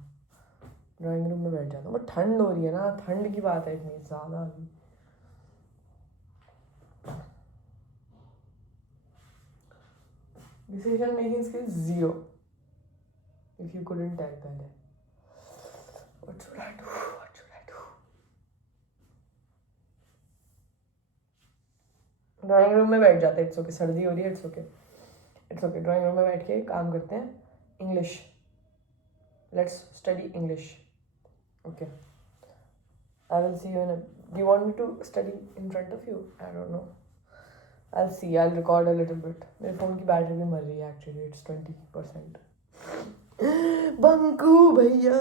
ड्राइंग रूम में बैठ जाता हूँ, बट ठंड हो रही है ना, ठंड की बात है इतनी ज़्यादा अभी। Decision making skills 0 if you couldn't tell पहले। What should I do? What should I do? Drawing room में बैठ जाते हैं, इट्स ओके, सर्दी हो रही है, it's okay, it's okay. Drawing room में बैठ के काम करते हैं, English, let's study English, okay. I will see you in you want me to study in front of you? I don't know, I will see, I will record a little bit. मेरे फ़ोन की बैटरी भी मर रही है एक्चुअली, इट्स 20%। बंकू भैया,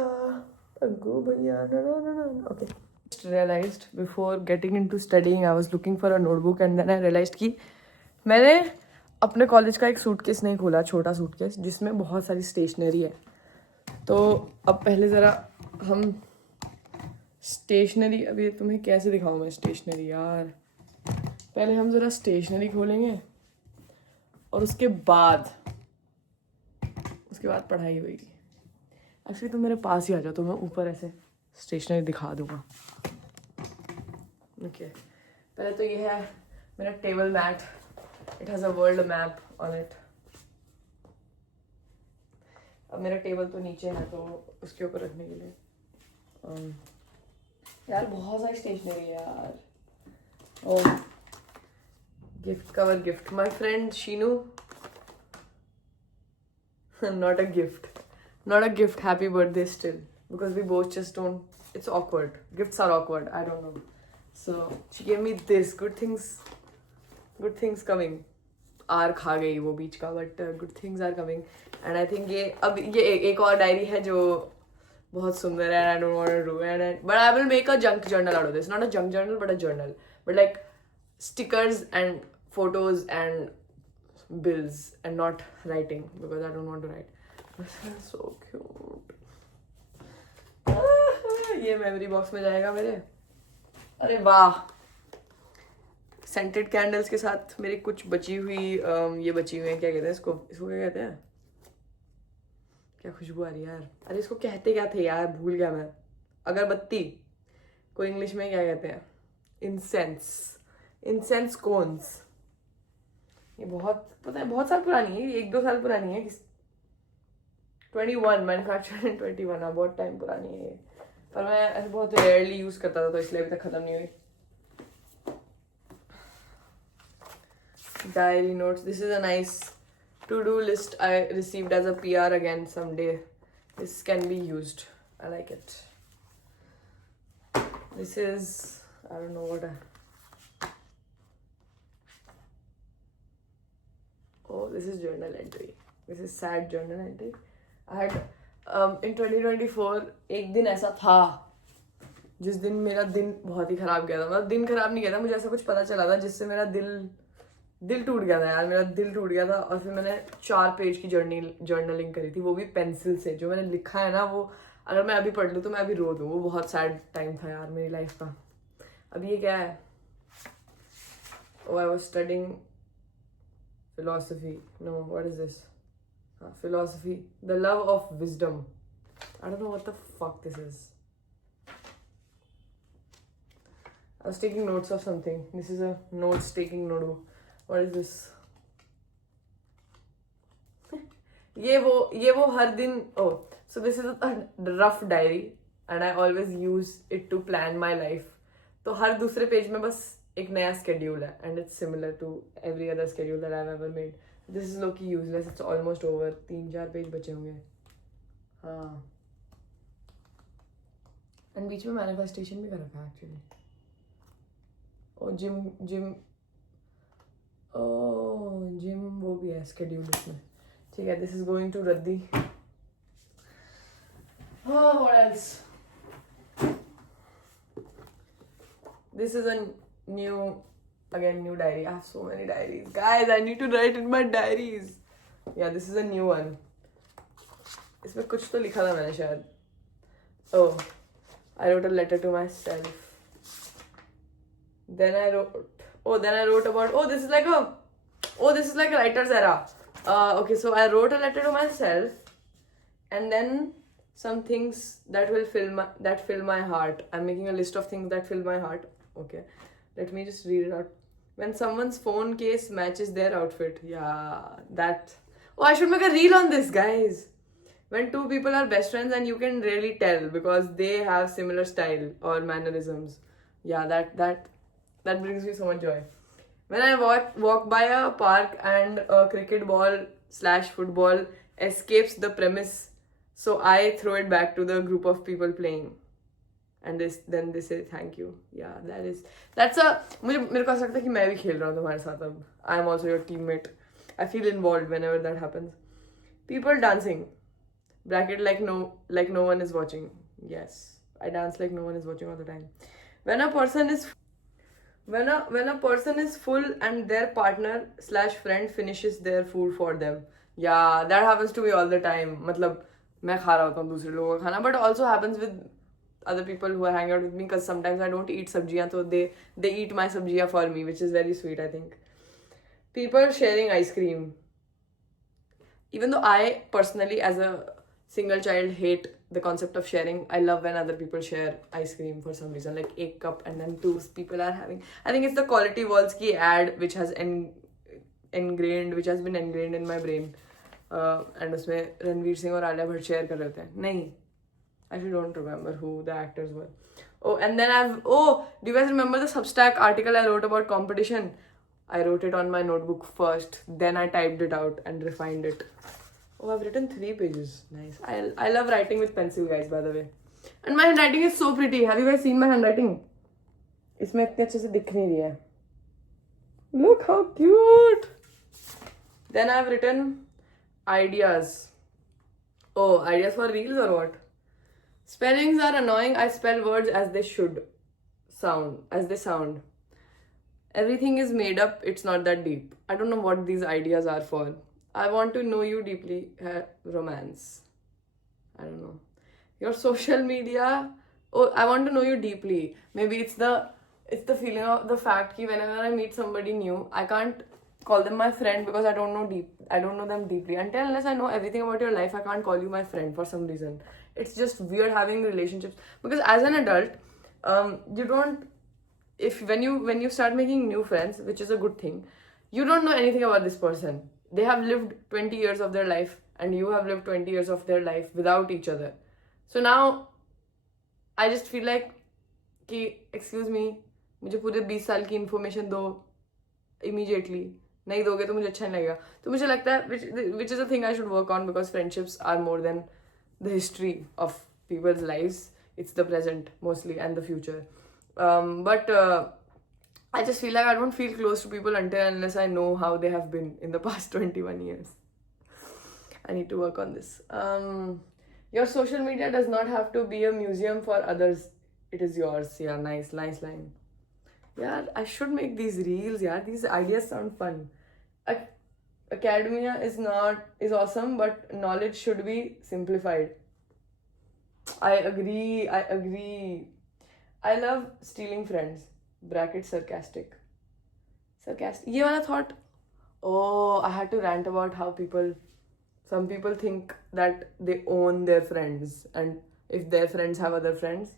बंकू भैया, no, no, no, no. Okay. Just realized before getting into studying, I was looking for a notebook and then I realized कि मैंने अपने कॉलेज का एक सूटकेस नहीं खोला, छोटा सूटकेस जिसमें बहुत सारी स्टेशनरी है। तो अब पहले ज़रा हम स्टेशनरी, अभी तुम्हें कैसे दिखाऊँ मैं स्टेशनरी यार, पहले हम ज़रा स्टेशनरी खोलेंगे और उसके बाद पढ़ाई होगी। एक्चुअली तुम मेरे पास ही आ जाओ तो मैं ऊपर ऐसे स्टेशनरी दिखा दूंगा। ओके, पहले तो ये है मेरा table mat, it has a world map on it. अब मेरा टेबल तो नीचे है तो उसके ऊपर रखने के लिए यार बहुत सारी स्टेशनरी है यार। Oh, gift cover, gift, my friend Sheenu, not a gift, happy birthday still, because we both just don't, it's awkward, gifts are awkward, I don't know, so she gave me this, good things coming, आर खा गई वो बीच का, but good things are coming, and I think ये अब ये एक और डायरी है जो बहुत सुंदर है, I don't want to ruin it, but I will make a junk journal out of this, not a junk journal but a journal, but like stickers and photos and bills and not writing because I don't want to write. So cute. ये मेमोरी बॉक्स में जाएगा मेरे। अरे वाह, सेंटेड कैंडल्स के साथ मेरी कुछ बची हुई ये बची हुई है, क्या कहते हैं इसको क्या कहते हैं, क्या खुशबू आ रही है यार, अरे इसको कहते क्या थे यार, भूल गया मैं। अगरबत्ती को इंग्लिश में क्या कहते हैं? Incense cones. ये बहुत पता है, बहुत साल पुरानी है, 1-2 साल पुरानी है, 21 मैन्युफैक्चर्ड इन 21, बहुत टाइम पुरानी है ये, पर मैं ऐसे बहुत रेयरली यूज करता था तो इसलिए अभी तक खत्म नहीं हुई। Diary notes, this is a nice to-do list I received as a PR again someday. This can be used, I like it. This is, I don't know what oh, this is journal entry, this is sad journal entry. I had in 2024 एक दिन ऐसा था जिस दिन मेरा दिन बहुत ही खराब गया था, मतलब दिन खराब नहीं गया था, मुझे ऐसा कुछ पता चला था जिससे मेरा दिल टूट गया था यार, मेरा दिल टूट गया था। और फिर मैंने 4 पेज की जर्नलिंग करी थी, वो भी पेंसिल से, जो मैंने लिखा है ना वो अगर मैं अभी पढ़ लूँ तो मैं अभी रो दूँ, वो बहुत सैड टाइम था यार मेरी लाइफ का। अब ये क्या है? I was studying philosophy, no, what is this? Philosophy, the love of wisdom. I don't know what the fuck this is. I was taking notes of something. This is a notes taking notebook. What is this? ये वो हर दिन, oh, so this is a rough diary and I always use it to plan my life. तो हर दूसरे पेज में बस एक नया schedule है and it's similar to every other schedule that I've ever made. This is low-key useless. It's almost over. 3-4 page बचे होंगे, हाँ। and बीच में manifestation भी कर रखा है actually. और जिम वो भी है schedule इसमें, ठीक है। This is going to Raddi. Oh, what else? This is a new diary. I have so many diaries, guys. I need to write in my diaries. Yeah, this is a new one. इसमें कुछ तो लिखा था मैंने शायद. Oh, I wrote a letter to myself. Then I wrote about, this is like a writer's era. Okay, so I wrote a letter to myself, and then some things that fill my heart. I'm making a list of things that fill my heart. Okay, let me just read it out. When someone's phone case matches their outfit. Yeah, that. Oh, I should make a reel on this, guys. When two people are best friends and you can really tell because they have similar style or mannerisms. Yeah, that brings me so much joy. When I walk by a park and a cricket ball / football escapes the premise, so I throw it back to the group of people playing. And then they say thank you. Yeah, मेरे को ऐसा लगता है कि मैं भी खेल रहा हूँ तुम्हारे साथ अब. I am also your teammate. I feel involved whenever that happens. People dancing. Bracket like no one is watching. Yes, I dance like no one is watching all the time. When a person is full and their partner / friend finishes their food for them. Yeah, that happens to me all the time. मतलब मैं खा रहा होता हूँ दूसरे लोगों का खाना, but also happens with other people who hang out with me because sometimes I don't eat sabjiyan, so they eat my sabjiya for me, which is very sweet, I think. People sharing ice cream. Even though I personally, as a single child, hate the concept of sharing, I love when other people share ice cream for some reason, like a cup and then two people are having. I think it's the Quality Walls ki ad which has been ingrained in my brain. And उसमें रणवीर सिंह और आलिया भट्ट शेयर कर रहे थे. नहीं, I actually don't remember who the actors were. Oh, and then do you guys remember the Substack article I wrote about competition? I wrote it on my notebook first, then I typed it out and refined it. Oh, I've written 3 pages. Nice. I love writing with pencil, guys, by the way. And my handwriting is so pretty. Have you guys seen my handwriting? इसमें इतने अच्छे से दिख नहीं रही है. Look how cute. Then I've written ideas. Oh, ideas for reels or what? Spellings are annoying. I spell words as they sound. Everything is made up. It's not that deep. I don't know what these ideas are for. I want to know you deeply. Romance. I don't know. Your social media. Oh, I want to know you deeply. Maybe it's the feeling of the fact that whenever I meet somebody new, I can't call them my friend because I don't know them deeply. Unless I know everything about your life, I can't call you my friend for some reason. It's just weird having relationships because as an adult, when you start making new friends, which is a good thing, you don't know anything about this person. They have lived 20 years of their life and you have lived 20 years of their life without each other. So now I just feel like excuse me, मुझे पूरे 20 साल की information दो immediately. नहीं दोगे तो मुझे अच्छा नहीं लगेगा. तो मुझे लगता है which is a thing I should work on because friendships are more than the history of people's lives. It's the present mostly and the future. But I just feel like I don't feel close to people unless I know how they have been in the past 21 years. I need to work on this. Your social media does not have to be a museum for others. It is yours. Yeah, nice line. Yeah, I should make these reels. Yeah, these ideas sound fun. Academia is awesome, but knowledge should be simplified. I agree. I love stealing friends. Bracket sarcastic. Ye wala thought. Oh, I had to rant about how some people think that they own their friends, and if their friends have other friends,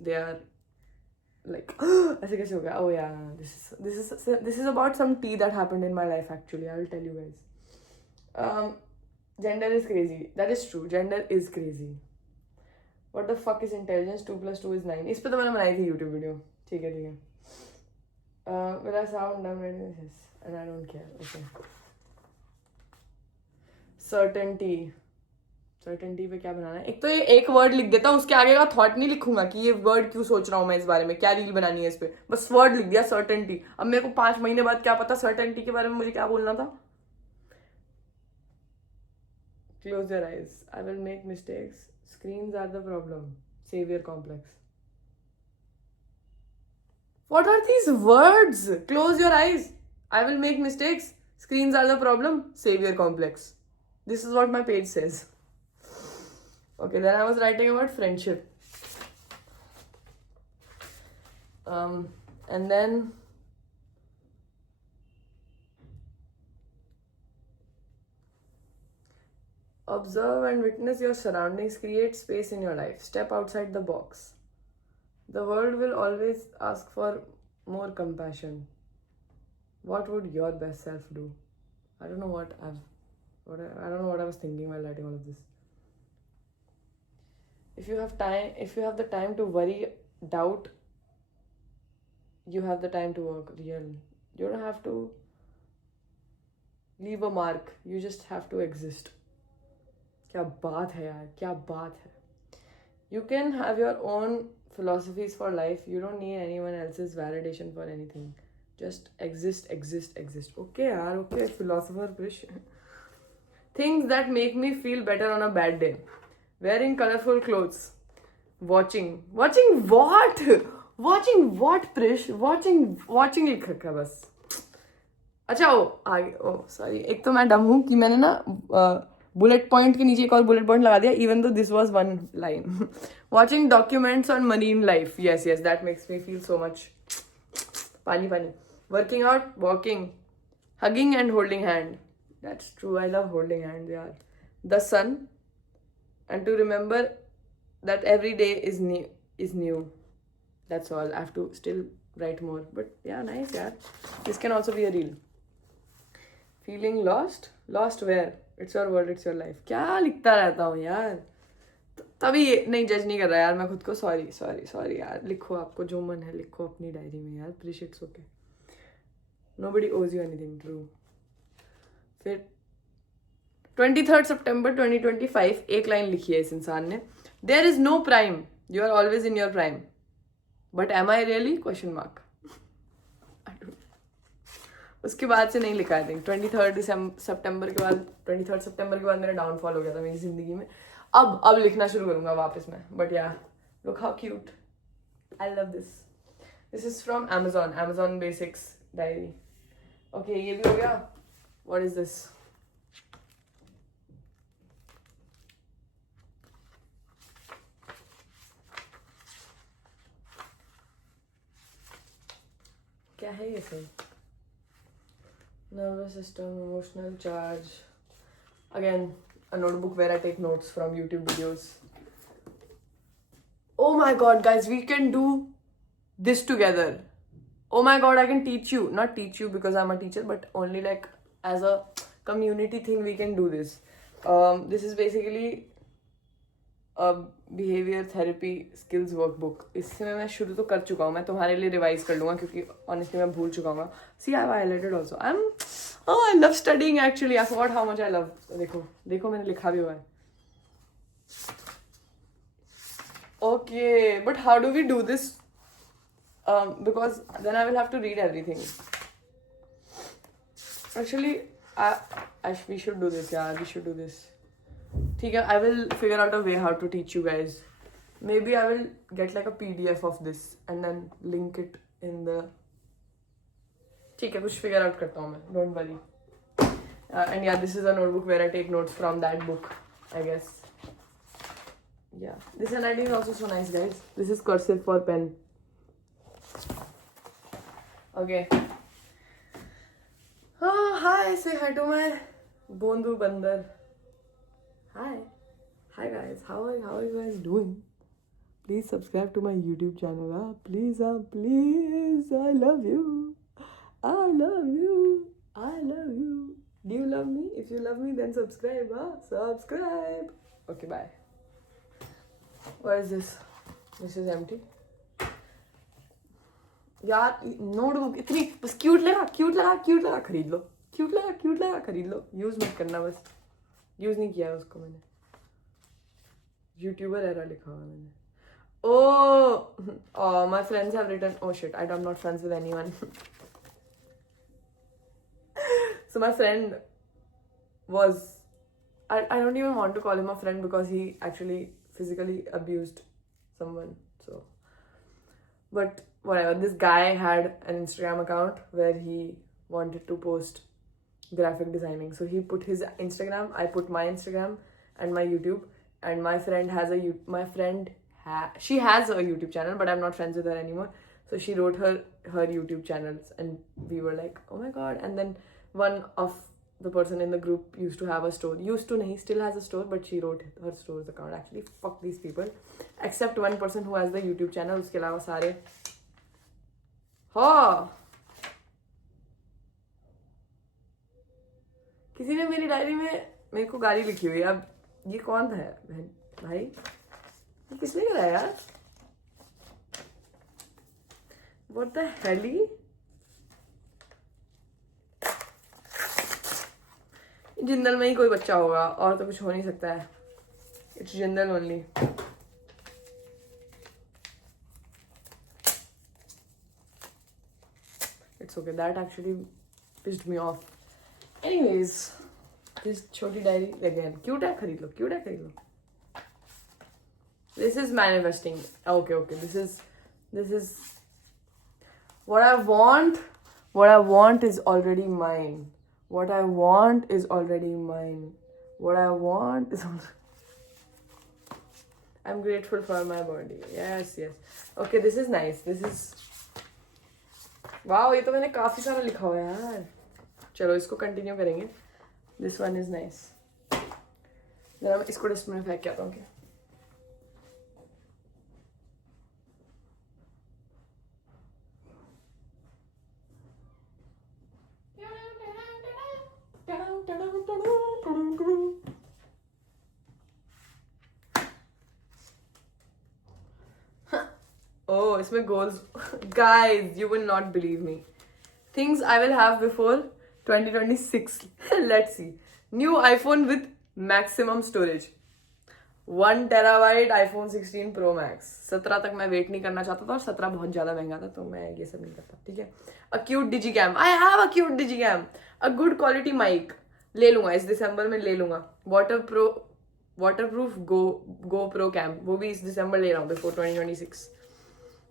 they are like, ऐसे कैसे हो गया? Oh yeah, this is about some tea that happened in my life actually. I will tell you guys. Gender is crazy. That is true. Gender is crazy. What the fuck is intelligence? 2 + 2 is 9. इस पे तो मैंने बनाई थी YouTube video. ठीक है. Will I sound dumb? Yes. And I don't care. Okay. Certainty पे क्या बनाना है? एक तो ये एक वर्ड लिख देता हूँ, उसके आगे का थॉट नहीं लिखूंगा कि ये वर्ड क्यों सोच रहा हूँ मैं इस बारे में, क्या रील बनानी है इस पे. बस वर्ड लिख दिया सर्टेनिटी. अब मेरे को 5 महीने बाद क्या पता सर्टेनिटी के बारे में मुझे क्या बोलना था. Close your eyes. I will make mistakes. Screens are the problem. Savior complex. What are these words? Close your eyes. I will make mistakes. Screens are the problem. Savior complex. This is what my page says. Okay, then I was writing about friendship. And then observe and witness your surroundings. Create space in your life. Step outside the box. The world will always ask for more compassion. What would your best self do? I don't know I don't know what I was thinking while writing all of this. If you have the time to worry, doubt, you have the time to work real. You don't have to leave a mark. You just have to exist. क्या बात है यार, क्या बात है. You can have your own philosophies for life. You don't need anyone else's validation for anything. Just exist. Okay yaar, okay, philosopher Krish. Things that make me feel better on a bad day. Wearing colorful clothes. Watching what? Watching what, Prish? Watching लिख रखा है बस. अच्छा सॉरी, एक तो मैं डम हूँ कि मैंने ना बुलेट पॉइंट के नीचे एक और बुलेट पॉइंट लगा दिया, even though this was one line. Watching documents on marine life. Yes that makes me feel so much. पानी. Working out, walking, hugging and holding hand. That's true, I love holding hand यार. The sun, and to remember that every day is new. That's all. I have to still write more, but yeah, nice yaar. This can also be a reel. Feeling lost where? It's your world, it's your life. क्या लिखता रहता हूँ यार. तभी नहीं जज नहीं कर रहा यार मैं खुद को. सॉरी यार. लिखो, आपको जो मन है लिखो अपनी डायरी में यार. Please, it's okay. Nobody owes you anything. True. फिर 23rd September 2025 एक लाइन लिखी है इस इंसान ने. There is no prime. You are always in your prime. But am I really? Question mark. उसके बाद से नहीं लिखा. आई थिंक 23rd September के बाद मेरा डाउनफॉल हो गया था मेरी जिंदगी में. अब लिखना शुरू करूंगा वापस मैं. बट या, look how cute. I love this. This is from Amazon Basics diary. Okay, ये भी हो गया. What is this? क्या है ये सब? Nervous system, emotional charge. Again, a notebook where I take notes from YouTube videos. Oh my god, guys, we can do this together. Oh my god, I can teach you. Not teach you because I'm a teacher, but only like as a community thing we can do this. This is basically a behavior therapy skills workbook. इससे मैं शुरू तो कर चुका हूँ. मैं तुम्हारे लिए रिवाइज कर लूँगा क्योंकि honestly मैं भूल चुका हूँ. See, I've highlighted also. I love studying actually. I forgot how much I love. देखो मैंने लिखा भी हुआ है. Okay, but how do we do this? Because then I will have to read everything. Actually, we should do this. Yeah, we should do this. ठीक है, I will figure out a way how to teach you guys. Maybe I will get like a PDF of this and then link it in the. ठीक है, कुछ figure out करता हूँ मैं. Don't worry. And yeah, this is a notebook where I take notes from that book, I guess. Yeah, this handwriting is also so nice, guys. This is cursive for pen. Okay. Oh, hi. Say hi to my Bondu Bandar. Hi guys, how are you guys doing? Please subscribe to my YouTube channel. Please, I love you. Do you love me? If you love me, then subscribe. Subscribe. Okay, bye. What is this? This is empty. यार नोटबुक इतनी बस क्यूट लगा खरीद लो. क्यूट लगा खरीद लो. यूज मत करना बस. यूज नहीं किया उसको मैंने. यूट्यूबर एरा लिखा हुआ मैंने. Oh, my friends have written. Oh shit, I'm not friends with anyone. So my friend was. I don't even want to call him a friend because he actually physically abused someone. So, but whatever. This guy had an Instagram account where he wanted to post graphic designing. So he put his Instagram, I put my Instagram and my YouTube. And my friend has she has a YouTube channel, but I'm not friends with her anymore. So she wrote her YouTube channels, and we were like, oh my god. And then one of the person in the group used to have a store. Used to nahi, still has a store, but she wrote her store's account. Actually, fuck these people. Except one person who has the YouTube channel. उसके अलावा सारे हाँ किसी ने मेरी डायरी में मेरे को गाली लिखी हुई है. अब ये कौन था बहन भाई, ये किसने करा यार? What the hell? जिंदल में ही कोई बच्चा होगा और तो कुछ हो नहीं सकता है. It's Jindal only. It's okay. That actually pissed me off. Anyways, this छोटी डायरी again. क्यूट है, खरीद लो. क्यूट है, खरीद लो. This is manifesting. Okay. This is what I want. What I want is already mine. What I want is already mine. What I want is already... I'm grateful for my body. Yes. Okay, this is nice. This is... wow, ये तो मैंने काफी सारा लिखा हुआ है यार. चलो इसको कंटिन्यू करेंगे. This one is nice. जरा मैं इसको डस्टबिन में फेंक के आता हूँ क्या? Oh, इसमें goals. Guys, you will not believe me. Things I will have before 2026. Let's see. New iPhone with maximum storage. 1 terabyte iPhone 16 Pro Max. 17 तक मैं वेट नहीं करना चाहता था और 17 बहुत ज़्यादा महंगा था, तो मैं ये सब नहीं करता. ठीक है. A cute digicam. I have a cute digicam. A good quality mic. ले लूँगा इस दिसंबर में, ले लूँगा. Waterproof GoPro cam. वो भी इस दिसंबर ले रहा हूँ before 2026.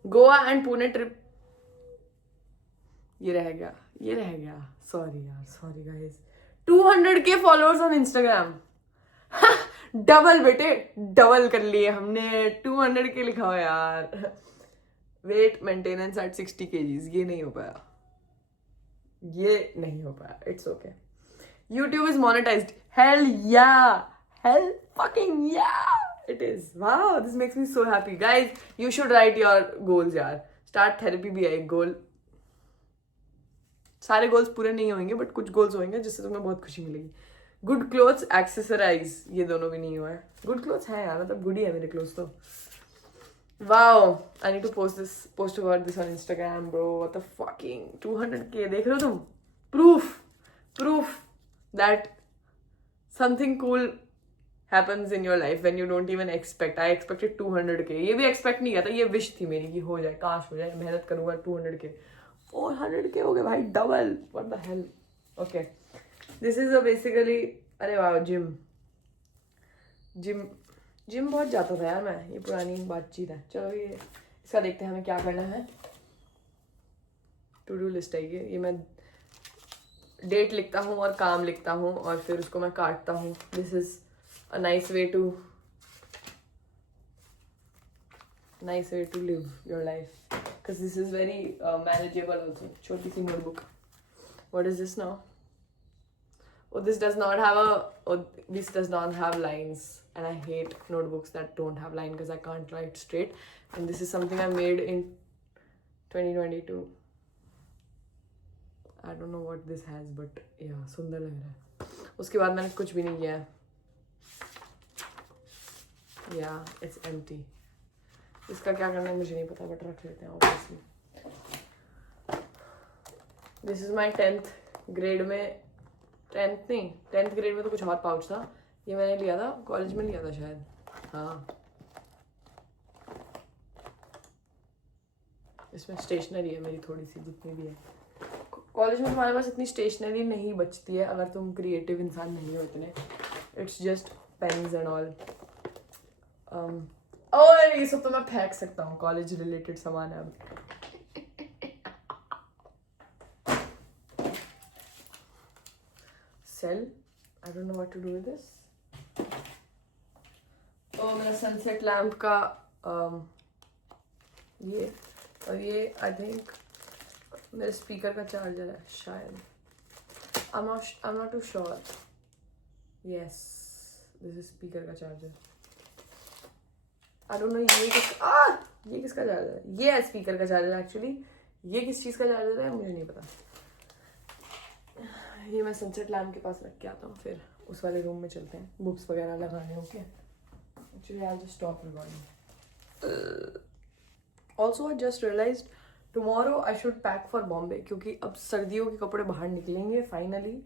Goa and Pune trip. ये रह गया. Sorry guys. 200K followers on Instagram. Double बेटे, डबल कर लिए हमने. 200K लिखा हुआ यार. Weight maintenance at 60 kgs. ये नहीं हो पाया. It's okay. YouTube is monetized. Hell yeah. Hell fucking yeah. It is. Wow, this makes me so happy. Guys, you should write your goals यार. Start therapy भी है एक गोल. सारे गोल्स पूरे नहीं होंगे, बट कुछ गोल्स होंगे जिससे तुम्हें बहुत खुशी मिलेगी. गुड क्लोथ्स, एक्सेसराइज, ये दोनों भी नहीं हुआ है. गुड क्लोथ्स है यार, मतलब गुड ही है मेरे क्लोथ्स तो. Wow, I need to post about this on Instagram bro. What the fucking 200K. देख रहे हो तुम? Proof that something cool happens in your life when you don't even expect. I expected 200K. ये भी expect नहीं किया था. ये wish थी मेरी कि हो जाए, काश हो जाए. मेहनत करूँगा. 200K. 400K हो गए भाई, double. What the hell? Okay. This is basically, अरे वाह, जिम बहुत जाता था यार मैं. ये पुरानी बातचीत है. चलो ये इसका देखते हैं हमें क्या करना है. टू डू लिस्ट है ये मैं डेट लिखता हूँ और काम लिखता हूँ और फिर उसको मैं काटता हूँ. This is a nice way to live your life, because this is very manageable also. Choti si notebook. What is this now? This does not have lines, and I hate notebooks that don't have lines because I can't write straight. And this is something I made in 2022. I don't know what this has, but yeah, सुंदर लग रहा है. उसके बाद मैंने कुछ भी नहीं किया है. Yeah, it's empty. इसका क्या करना है मुझे नहीं पता, बट रख लेते हैं obviously. This is my 10th grade में. 10th grade में तो कुछ और पाउच था. ये मैंने लिया था कॉलेज में, लिया था शायद. हाँ, इसमें स्टेशनरी है मेरी थोड़ी सी, जितनी भी है. कॉलेज में तुम्हारे पास इतनी स्टेशनरी नहीं बचती है अगर तुम क्रिएटिव इंसान नहीं हो इतने. It's just pens and all. और ये सब तो मैं फेंक सकता हूँ. कॉलेज रिलेटेड सामान है. अब sell, I don't know what to do with this. मेरा सनसेट लैम्प का ये और ये आई थिंक मेरे स्पीकर का चार्जर है शायद. I'm not too sure. Yes, this is speaker का चार्जर. I don't know ये किसका चार्जर है. ये है स्पीकर का चार्जर एक्चुअली. ये किस चीज़ का चार्जर है मुझे नहीं पता. ये मैं सनसेट लैम्प के पास रख के आता हूँ, फिर उस वाले रूम में चलते हैं बुक्स वगैरह लगाने. Okay actually I just stop recording. Also I just realised tomorrow I should pack for Bombay, क्योंकि अब सर्दियों के कपड़े बाहर निकलेंगे फाइनली.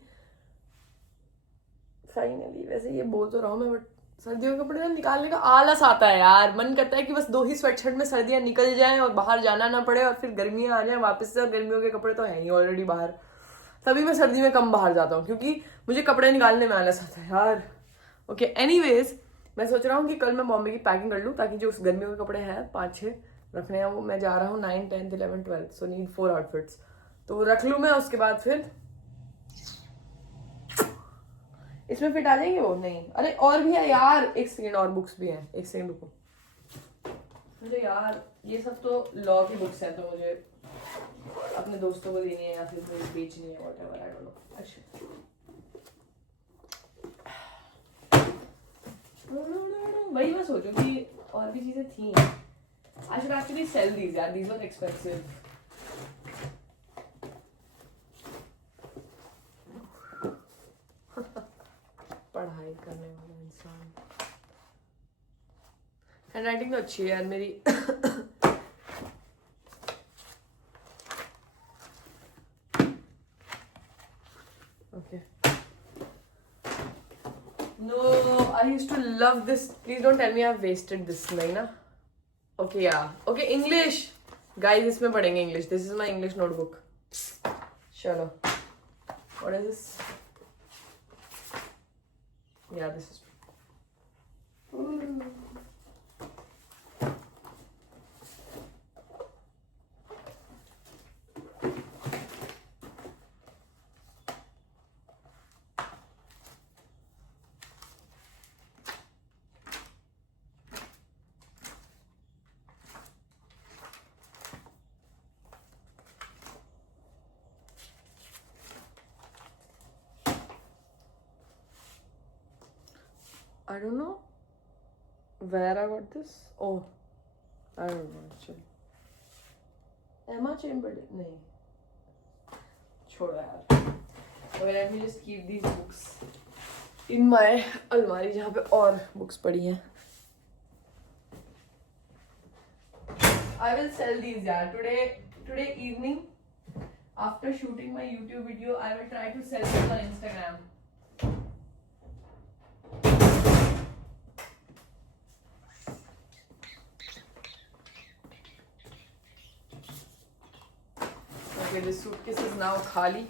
वैसे ये बोल तो रहा हूँ मैं, बट सर्दियों के कपड़े ना निकालने का आलस आता है यार. मन करता है कि बस 2 ही स्वेटशर्ट में सर्दियाँ निकल जाएं और बाहर जाना ना पड़े, और फिर गर्मियाँ आ जाएं वापस से. और गर्मियों के कपड़े तो हैं ही ऑलरेडी बाहर, तभी मैं सर्दी में कम बाहर जाता हूँ क्योंकि मुझे कपड़े निकालने में आलस आता है यार. ओके एनीवेज, मैं सोच रहा हूँ कि कल मैं बॉम्बे की पैकिंग कर लूँ, ताकि जो उस गर्मियों के कपड़े हैं 5-6 रखने हैं, वो मैं जा रहा हूँ 9, 10, 11, 12, सो नीड 4 आउटफिट्स, तो वो रख लूँ मैं. उसके बाद फिर इसमें फिट आ जाएंगे वो. नहीं, अरे और भी है यार, एक सेकेंड, और बुक्स भी हैं. एक सेकेंड रुको मुझे यार, ये सब तो लॉ की बुक्स हैं, तो मुझे अपने दोस्तों को देनी है या फिर मुझे बेचनी है, व्हाटएवर, आई डोंट नो. अच्छा वही मैं सोचूं कि और भी चीजें थी. I should actually sell these यार, दीज वर एक्सपेंसिव. पढ़ाई करने वाला इंसान. हैंडराइटिंग तो अच्छी है यार मेरी. Okay. No, I used to love this. Please don't tell me I've wasted this. नहीं ना? Okay, yeah. Okay, English. Guys, इसमें पढ़ेंगे English. This is my English notebook. चलो. What is this? Yeah, this is. I don't know where I got this. Oh, I don't know actually. Emma Chamberlain? नहीं. छोड़ो यार. Okay, let me just keep these books in my अलमारी जहाँ पे और books पड़ी हैं. I will sell these यार. Today evening after shooting my YouTube video, I will try to sell them on Instagram. Okay, this suitcase is now खाली.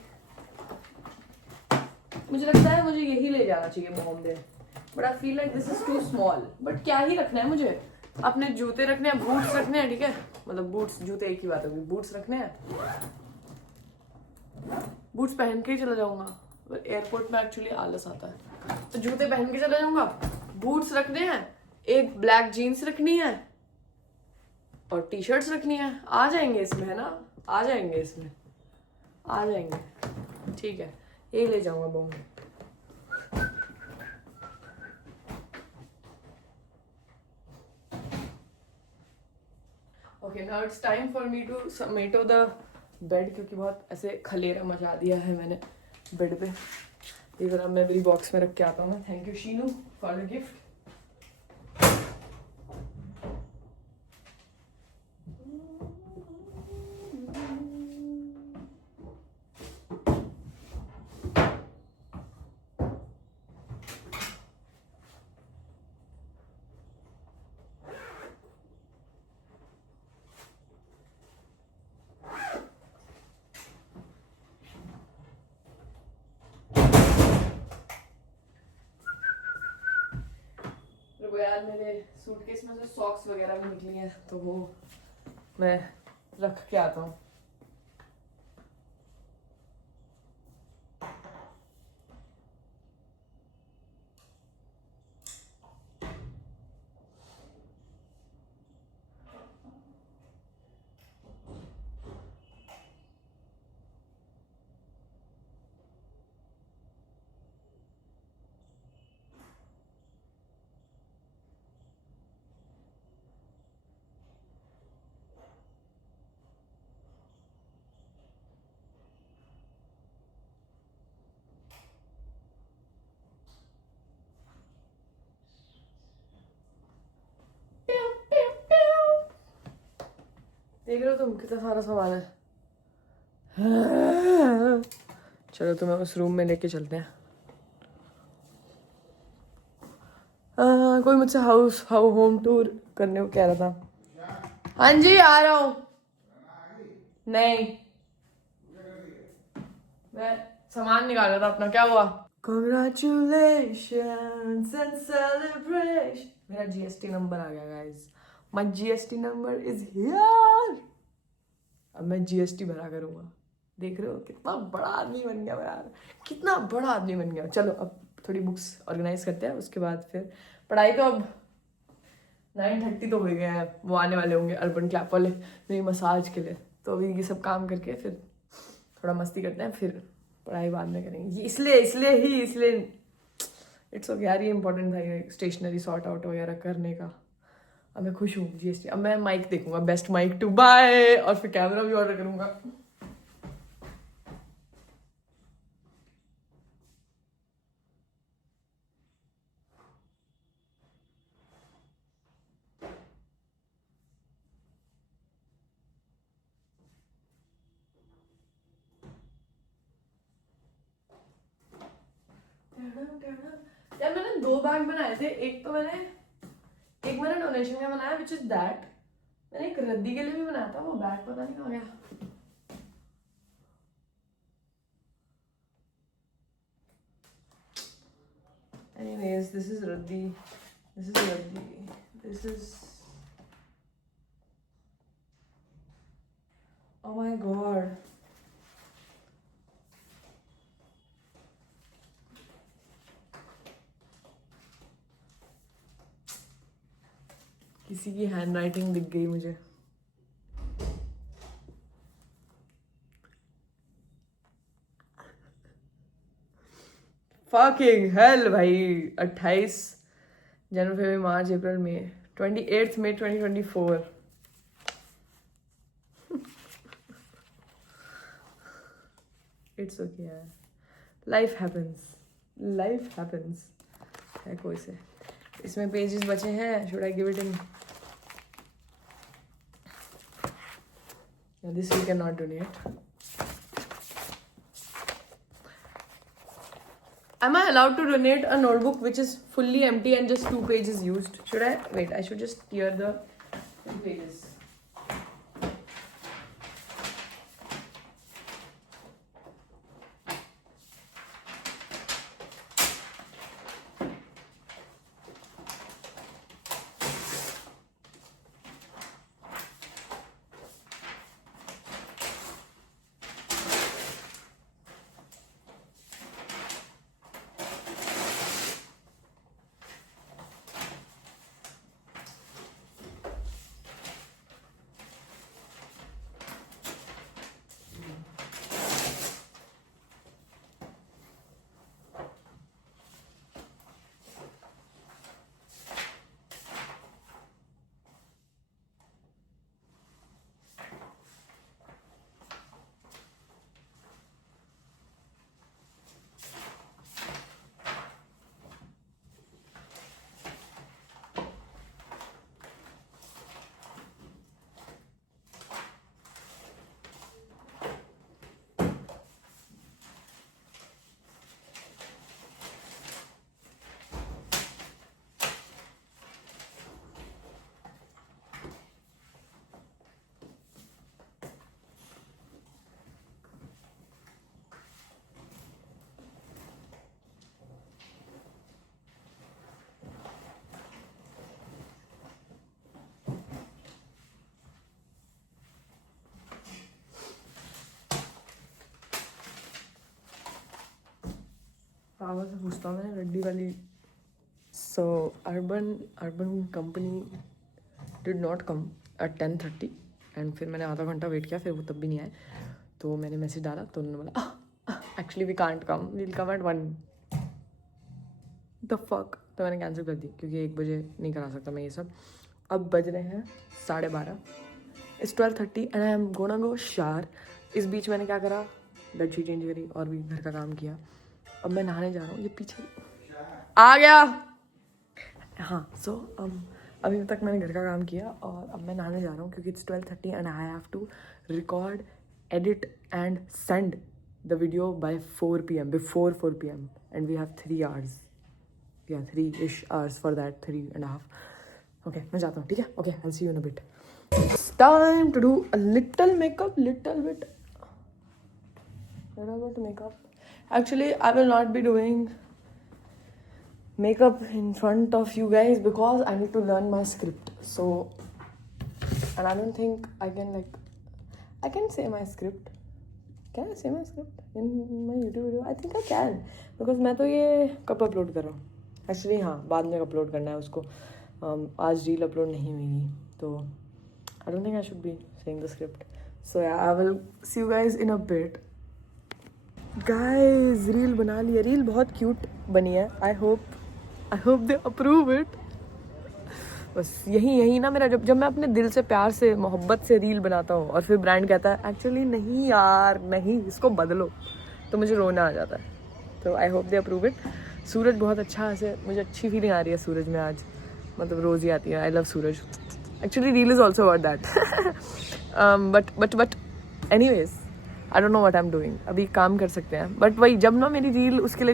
मुझे लगता है मुझे यही ले जाना चाहिए Bombay, but I feel like this is too small. बट क्या ही रखना है मुझे, अपने जूते रखने हैं, बूट्स रखने हैं, ठीक है, मतलब बूट्स जूते एक ही बात होगी. बूट्स रखने हैं, बूट्स पहन के ही चला जाऊंगा. एयरपोर्ट में एक्चुअली आलस आता है, तो जूते पहन के चला जाऊंगा. बूट्स रखने हैं, एक ब्लैक जीन्स रखनी है और टी शर्ट्स रखनी है. आ जाएंगे इसमें, है ना, आ जाएंगे इसमें, आ जाएंगे. ठीक है, ये ले जाऊंगा Bombay. Okay, now it's time for me to समेटो द बेड, क्योंकि बहुत ऐसे खलेरा मचा दिया है मैंने बेड पे. ये जरा मैं मेरी बॉक्स में रख के आता हूँ. Thank you Sheenu for the gift. यार मेरे सूटकेस में से सॉक्स वगैरह भी निकली हैं, तो वो मैं रख के आता हूँ. देख रहे हो तुम कितना सारा सामान है। चलो तुम्हें उस रूम में लेके चलते हैं। कोई मुझसे होम टूर करने को कह रहा था। हाँ जी आ रहा हूँ। नहीं मैं सामान निकाल रहा था अपना। क्या हुआ? Congratulations and celebration. मेरा GST नंबर आ गया guys. My GST number is here. अब मैं GST भरा करूँगा। देख रहे हो कितना बड़ा आदमी बन गया मैं यार, कितना बड़ा आदमी बन गया। चलो अब थोड़ी बुक्स ऑर्गेनाइज करते हैं, उसके बाद फिर पढ़ाई। तो अब 9:30 तो हो गए हैं, वो आने वाले होंगे अर्बन क्लैप वाले मेरी मसाज के लिए। तो अभी ये सब काम करके फिर थोड़ा मस्ती करते हैं, फिर पढ़ाई बाद में करेंगे। इसलिए इट्स ओके यार, ये इंपॉर्टेंट था ये स्टेशनरी सॉर्ट आउट वगैरह करने का। अब मैं खुश हूँ GST। अब मैं माइक देखूंगा, बेस्ट माइक टू बाय, और फिर कैमरा भी ऑर्डर करूंगा। यार मैंने 2 बैग बनाए थे। एक मैंने डोनेशन का बनाया विच इज दैट। मैंने एक रद्दी के लिए भी बनाया था, वो बैग पता नहीं कहाँ गया। Anyways, this is Raddi. This is oh my god. किसी की हैंडराइटिंग दिख गई मुझे। Fucking hell भाई। 28 जनवरी, फरवरी, मार्च, अप्रैल, मई, 28 मई 2024। इट्स ओके यार, लाइफ हैपेंस है कोई से। इसमें पेजेस बचे हैं, should I give it in? This we can not donate. Am I allowed to donate a notebook which is fully empty and just 2 pages used? Should I? Wait, I should just tear the 2 pages. पावर से पूछता हूँ मैं रड्डी वाली। So Urban Company did not come at 10:30 and फिर मैंने आधा घंटा वेट किया, फिर वो तब भी नहीं आए। तो मैंने मैसेज डाला तो उन्होंने बोला actually we can't come, we'll come at 1। The fuck. तो मैंने कैंसिल कर दी क्योंकि 1 बजे नहीं करा सकता मैं ये सब। अब बज रहे हैं 12:30। It's 12:30 and I am gonna go शार। इस बीच मैंने क्या करा, बेडशीट चेंज करी और भी घर का काम किया। अब मैं नहाने जा रहा हूँ। ये पीछे आ गया। हाँ, सो अभी तक मैंने घर का काम किया और अब मैं नहाने जा रहा हूँ क्योंकि it's 12:30 and I have to record, edit and send the video by 4 PM, before 4 PM, and we have 3 hours, या 3-ish hours for that, 3.5. Okay मैं जाता हूँ, ठीक है? Okay, I see you in a bit. It's time to do a little makeup, little bit makeup. Actually, I will not be doing makeup in front of you guys because I need to learn my script. So, and I don't think I can say my script. Can I say my script in my YouTube video? I think I can because मैं तो ये कब अपलोड कर रहा हूँ. Actually हाँ, बाद में अपलोड करना है उसको. आज रील अपलोड नहीं हुई तो I don't think I should be saying the script. So yeah, I will see you guys in a bit. Guys, reel बना लिया. रील बहुत क्यूट बनी है. I hope they approve it. बस यही ना मेरा, जब मैं अपने दिल से, प्यार से, मोहब्बत से रील बनाता हूँ और फिर ब्रांड कहता है एक्चुअली नहीं यार, नहीं, इसको बदलो, तो मुझे रोना आ जाता है. तो I hope they approve it. सूरज बहुत अच्छा, ऐसे मुझे अच्छी फीलिंग आ रही है सूरज में आज, मतलब रोज़ ही आती है. I love Suraj. Actually, reel is also about that. but anyways, I don't know what I'm doing. अभी काम कर सकते हैं. But वही, जब ना मेरी रील उसके लिए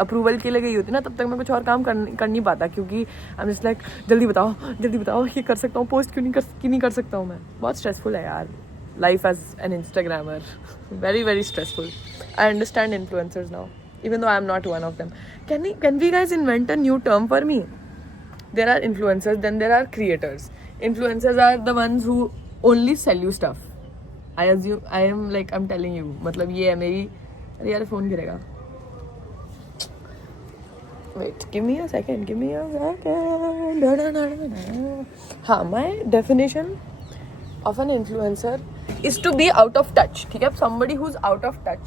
अप्रूवल के लिए गई होती ना, तब तक मैं कुछ और काम कर नहीं पाता क्योंकि I'm just like जल्दी बताओ ये कर सकता हूँ, पोस्ट क्यों नहीं कर सकता हूँ मैं. बहुत स्ट्रेसफुल है यार life as an Instagrammer. Very very stressful. I understand influencers now, even though I'm not one of them. Can we guys invent a new term for me? There are influencers, then there are creators. Influencers are the ones who only sell you stuff. I am like, I'm telling you, मतलब ये है मेरी. अरे यार फ़ोन गिरेगा. Wait, give me a second. हाँ, my definition of an influencer is to be out of touch. ठीक है? Somebody who's out of touch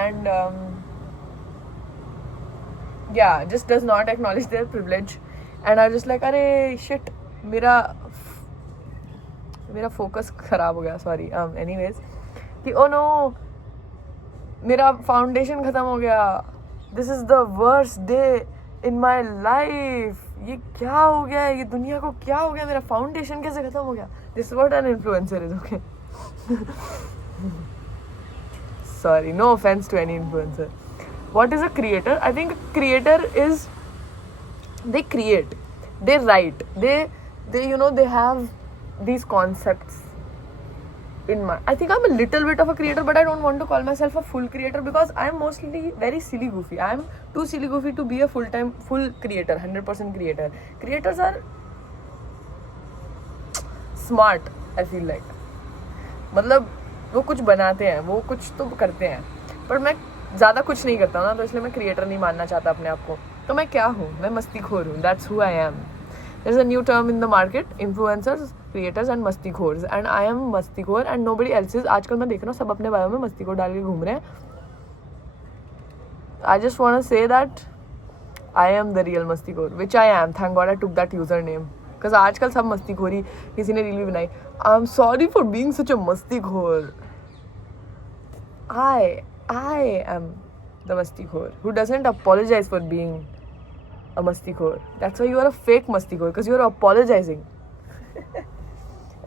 and yeah, just does not acknowledge their privilege. And I was just like, अरे shit, मेरा फोकस खराब हो गया. सॉरी. एनीवेज, कि ओ नो, मेरा फाउंडेशन ख़त्म हो गया. This is the worst day in my life. ये क्या हो गया है, ये दुनिया को क्या हो गया, मेरा फाउंडेशन कैसे ख़त्म हो गया. This what an influencer is. Okay, sorry, no offence to any influencer. What is a creator? I think creator is, they create, they write, they you know, they have these concepts in my. I think I'm a little bit of a creator, but I don't want to call myself a full creator because I'm mostly very silly goofy. I'm too silly goofy to be a full creator, 100% creator. Creators are smart, I feel like. मतलब वो कुछ बनाते हैं, वो कुछ तो करते हैं, पर मैं ज़्यादा कुछ नहीं करता हूँ ना, तो इसलिए मैं क्रिएटर नहीं मानना चाहता अपने आप को. तो मैं क्या हूँ? मैं मस्तीखोर हूँ. That's who I am. There's a new term in the market: influencers, creators and मस्तीखोर्स. And I am मस्तीखोर and nobody else is. आजकल मैं देख रहा हूँ सब अपने बायो में मस्तीखोर डाल के घूम रहे हैं. I just want to say that I am the real मस्तीखोर, which I am. Thank God I took that username. Because आजकल सब मस्तीखोरी, किसी ने रील भी बनाई. I'm sorry for being such a मस्तीखोर. I am the मस्तीखोर who doesn't apologize for being a मस्तीखोर. That's why you are a fake मस्तीखोर, because you are apologizing.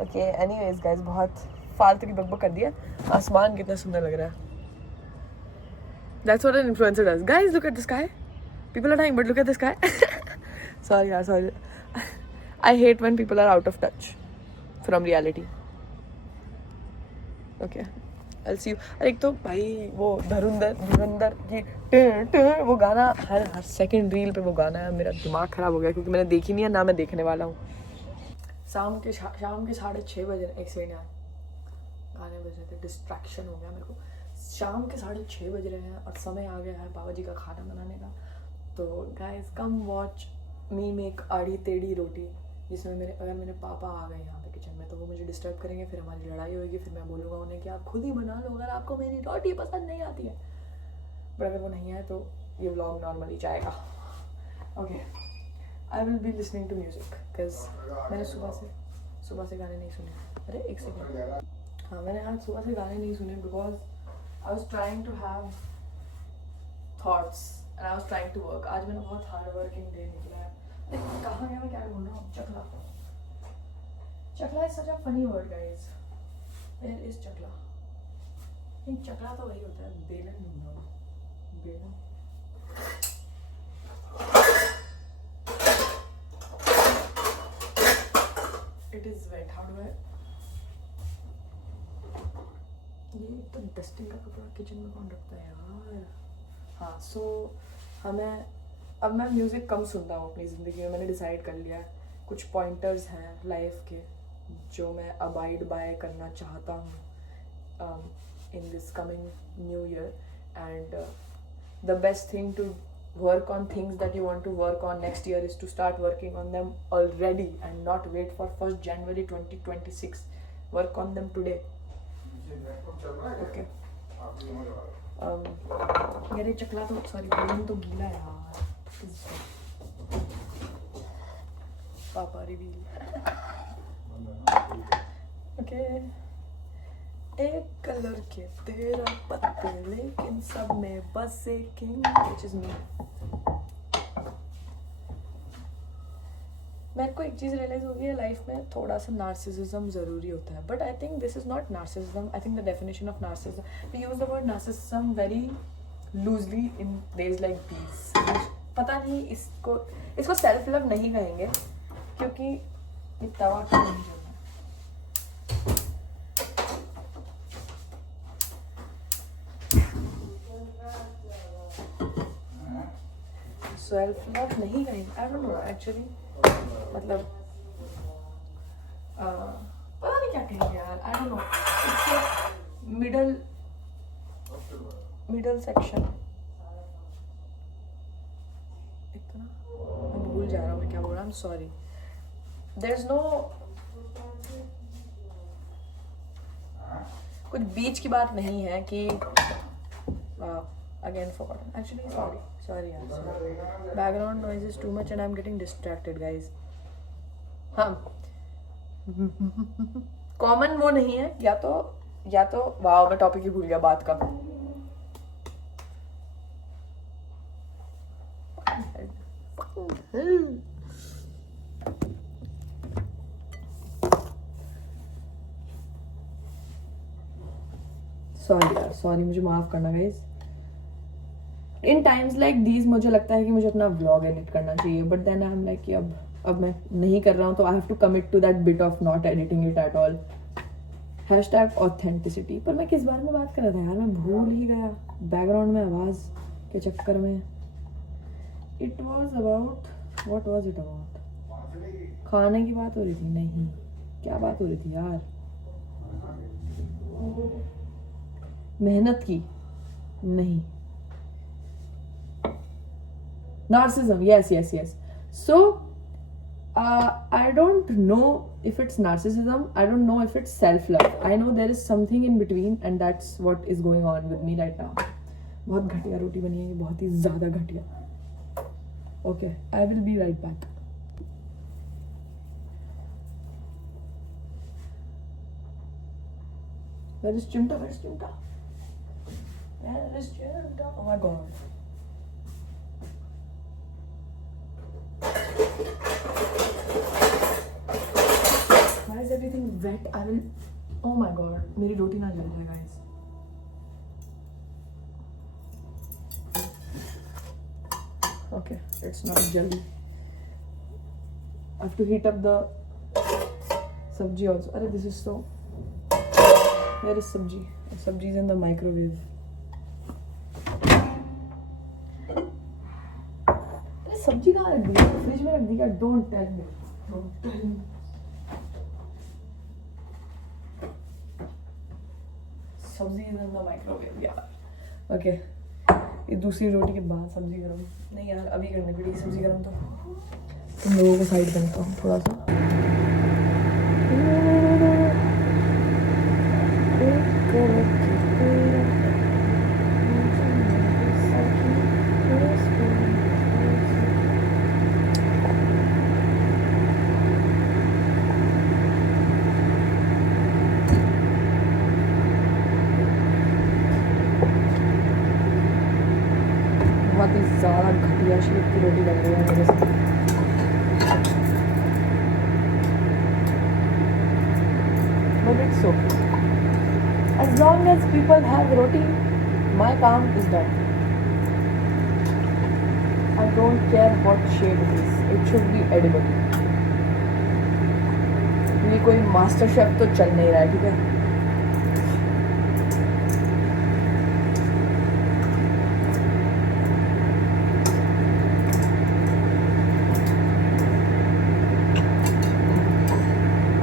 Okay, anyways guys, बहुत फालतू की बकबक कर दिया. आसमान कितना सुंदर लग रहा है. That's what an influencer does. Guys, look at the sky. People are dying, but look at the sky. Sorry. I hate when people are out of touch from reality. Okay, I'll see you. अरे एक तो भाई वो धुरंधर की वो गाना, हर सेकंड रील पे वो गाना है. मेरा दिमाग ख़राब हो गया क्योंकि मैंने देखी नहीं है, ना मैं देखने वाला हूँ. शाम के 6:30 बजे, एक सेकंड यार, गाने बज रहे थे, डिस्ट्रैक्शन हो गया मेरे को. शाम के 6:30 बज रहे हैं और समय आ गया है बाबा जी का खाना बनाने का. तो guys come watch me make आड़ी टेढ़ी रोटी, जिसमें अगर मेरे पापा आ गए यहाँ पे किचन में तो वो मुझे डिस्टर्ब करेंगे, फिर हमारी लड़ाई होगी, फिर मैं बोलूँगा उन्हें कि आप खुद ही बना लो अगर आपको मेरी रोटी पसंद नहीं आती है. बट अगर वो नहीं है तो ये व्लॉग नॉर्मली जाएगा. Okay, I will be listening to music because मैंने सुबह से गाने नहीं सुने. अरे एक सेकेंड, हाँ मैंने आज सुबह से गाने नहीं सुने because I was trying to have thoughts and I was trying to work. आज मैंने बहुत हार्ड वर्किंग डे निकला है. कहाँ गया मैं, क्या बोल रहा हूँ? चकला. चकला is such a funny word, guys. Where is चकला? नहीं, चकला तो वही होता है. बेलन ढूंढना हो. बेलन. It is wet. How do I? ये तो डस्टिंग का कपड़ा किचन में कौन रखता है यार? हाँ, सो हमें अब मैं म्यूज़िक कम सुनता हूँ अपनी ज़िंदगी में. मैंने डिसाइड कर लिया है. कुछ पॉइंटर्स हैं लाइफ के जो मैं अबाइड बाय करना चाहता हूँ in this coming new year. And the best thing to work on things that you want to work on next year is to start working on them already and not wait for 1st January 2026. Work on them today. Okay. मेरे चकला तो सॉरी बेलन तो गीला है यार. पापा रिवील. ओके. एक कलर के तेरा पत्ते लेकिन सब में बस एक किंग which is me. मेरे को एक चीज़ रियलाइज हो गई है लाइफ में, थोड़ा सा नार्सिसिज्म ज़रूरी होता है. But I think this is not narcissism. I think the definition of narcissism, we use the word narcissism very loosely in days like these. पता नहीं इसको सेल्फ लव नहीं कहेंगे क्योंकि ये तवा क्यों नहीं जलना. सेल्फ लव नहीं कहेंगे. आई डोंट नो एक्चुअली. मतलब पता नहीं क्या कहेंगे यार. आई don't no. It's middle section. इतना मैं भूल जा रहा हूँ मैं क्या बोल रहा हूँ. सॉरी. देयर इज नो कुछ बीच की बात नहीं है कि again forgotten. Actually sorry yaar. Background noise is too much and I'm getting distracted, guys. हाँ. कॉमन वो नहीं है या तो वाओ मैं टॉपिक ही भूल गया बात का. सॉरी मुझे माफ करना guys. In times like these मुझे लगता है कि मुझे अपना व्लॉग एडिट करना चाहिए. But then I am like कि अब मैं नहीं कर रहा हूँ तो I have to commit to that bit of not editing it at all. #Authenticity. पर मैं किस बारे में बात कर रहा था यार, मैं भूल ही गया. बैकग्राउंड में आवाज़ के चक्कर में. It was about what was it about. खाने की बात हो रही थी. नहीं, क्या बात हो रही थी यार. मेहनत की नहीं. Narcissism, yes. So, I don't know if it's narcissism. I don't know if it's self-love. I know there is something in between, and that's what is going on with me right now. बहुत घटिया रोटी बनी है ये, बहुत ही ज़्यादा घटिया. Okay, I will be right back. Where is Chimta? Oh my god. Why is everything wet? I will. Oh my god, मेरी रोटी ना जल जाए guys. Okay, it's not jelly. I have to heat up the sabji also. Arey, this is so. Where is sabji? Sabji is in the microwave. सब्जी कहाँ रख दी? फ्रिज में रख दी क्या? Don't tell me. Sabzi is in the microwave यार. ओके, ये दूसरी रोटी के बाद सब्जी गरम नहीं यार, अभी करने पड़ी सब्जी गरम. तो तुम लोगों को साइड करता हूँ थोड़ा सा. बहुत ही ज़्यादा घटिया शेप की रोटी बन रही है मेरे से. it's okay. As long as people have roti, my काम is done. I don't care what shape it is. It should be edible. ये कोई मास्टर शेफ तो चल नहीं रहा है, ठीक है?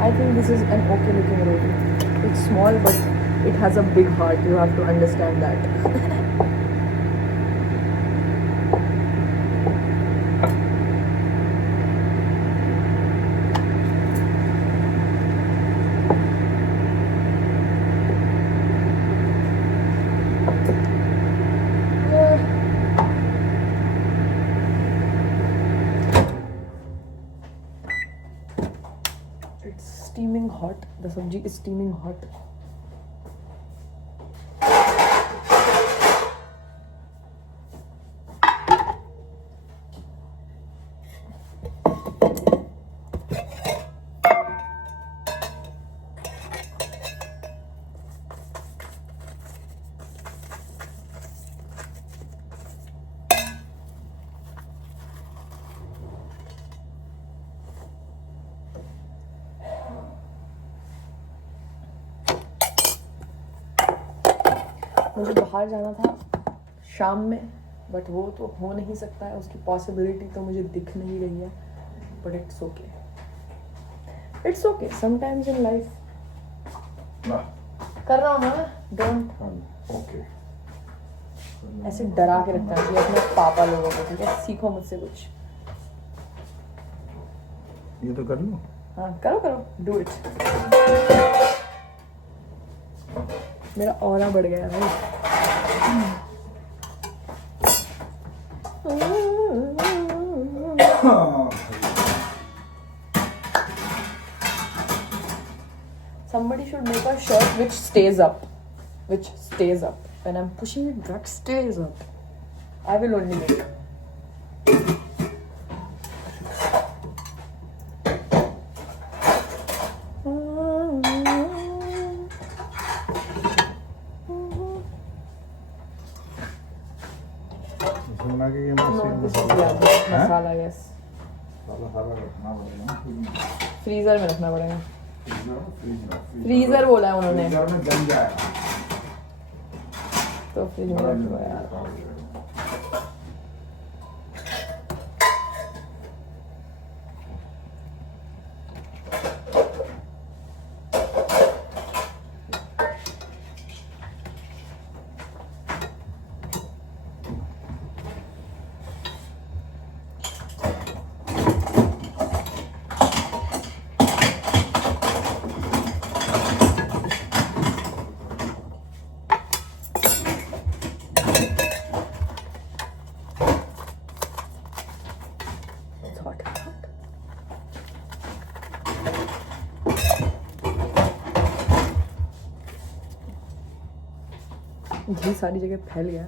I think this is an okay looking roti. It's small but it has a big heart. You have to understand that. It's steaming hot. The sabji is steaming hot. मुझे बाहर जाना था शाम में, बट वो तो हो नहीं सकता है, उसकी पॉसिबिलिटी तो मुझे दिख नहीं रही है. But it's okay, it's okay. Sometimes in life कर रहा हूँ ना, डोंट ओके. ऐसे डरा के रखना चाहिए अपने पापा लोगों को, ठीक है? सीखो मुझसे कुछ. ये तो कर लो. हाँ करो करो, डू इट. मेरा ऑरा बढ़ गया भाई. Somebody should make a shirt which stays up. When I'm pushing it, that stays up. I will only make. बना के ये No, this is masala, yes. सारा रखना पड़ेगा. फ्रीजर में रखना पड़ेगा. फ्रीजर बोला है उन्होंने. फ्रीजर में जम जाएगा. तो फ्रिज में रख दो यार. घी सारी जगह फैल गया.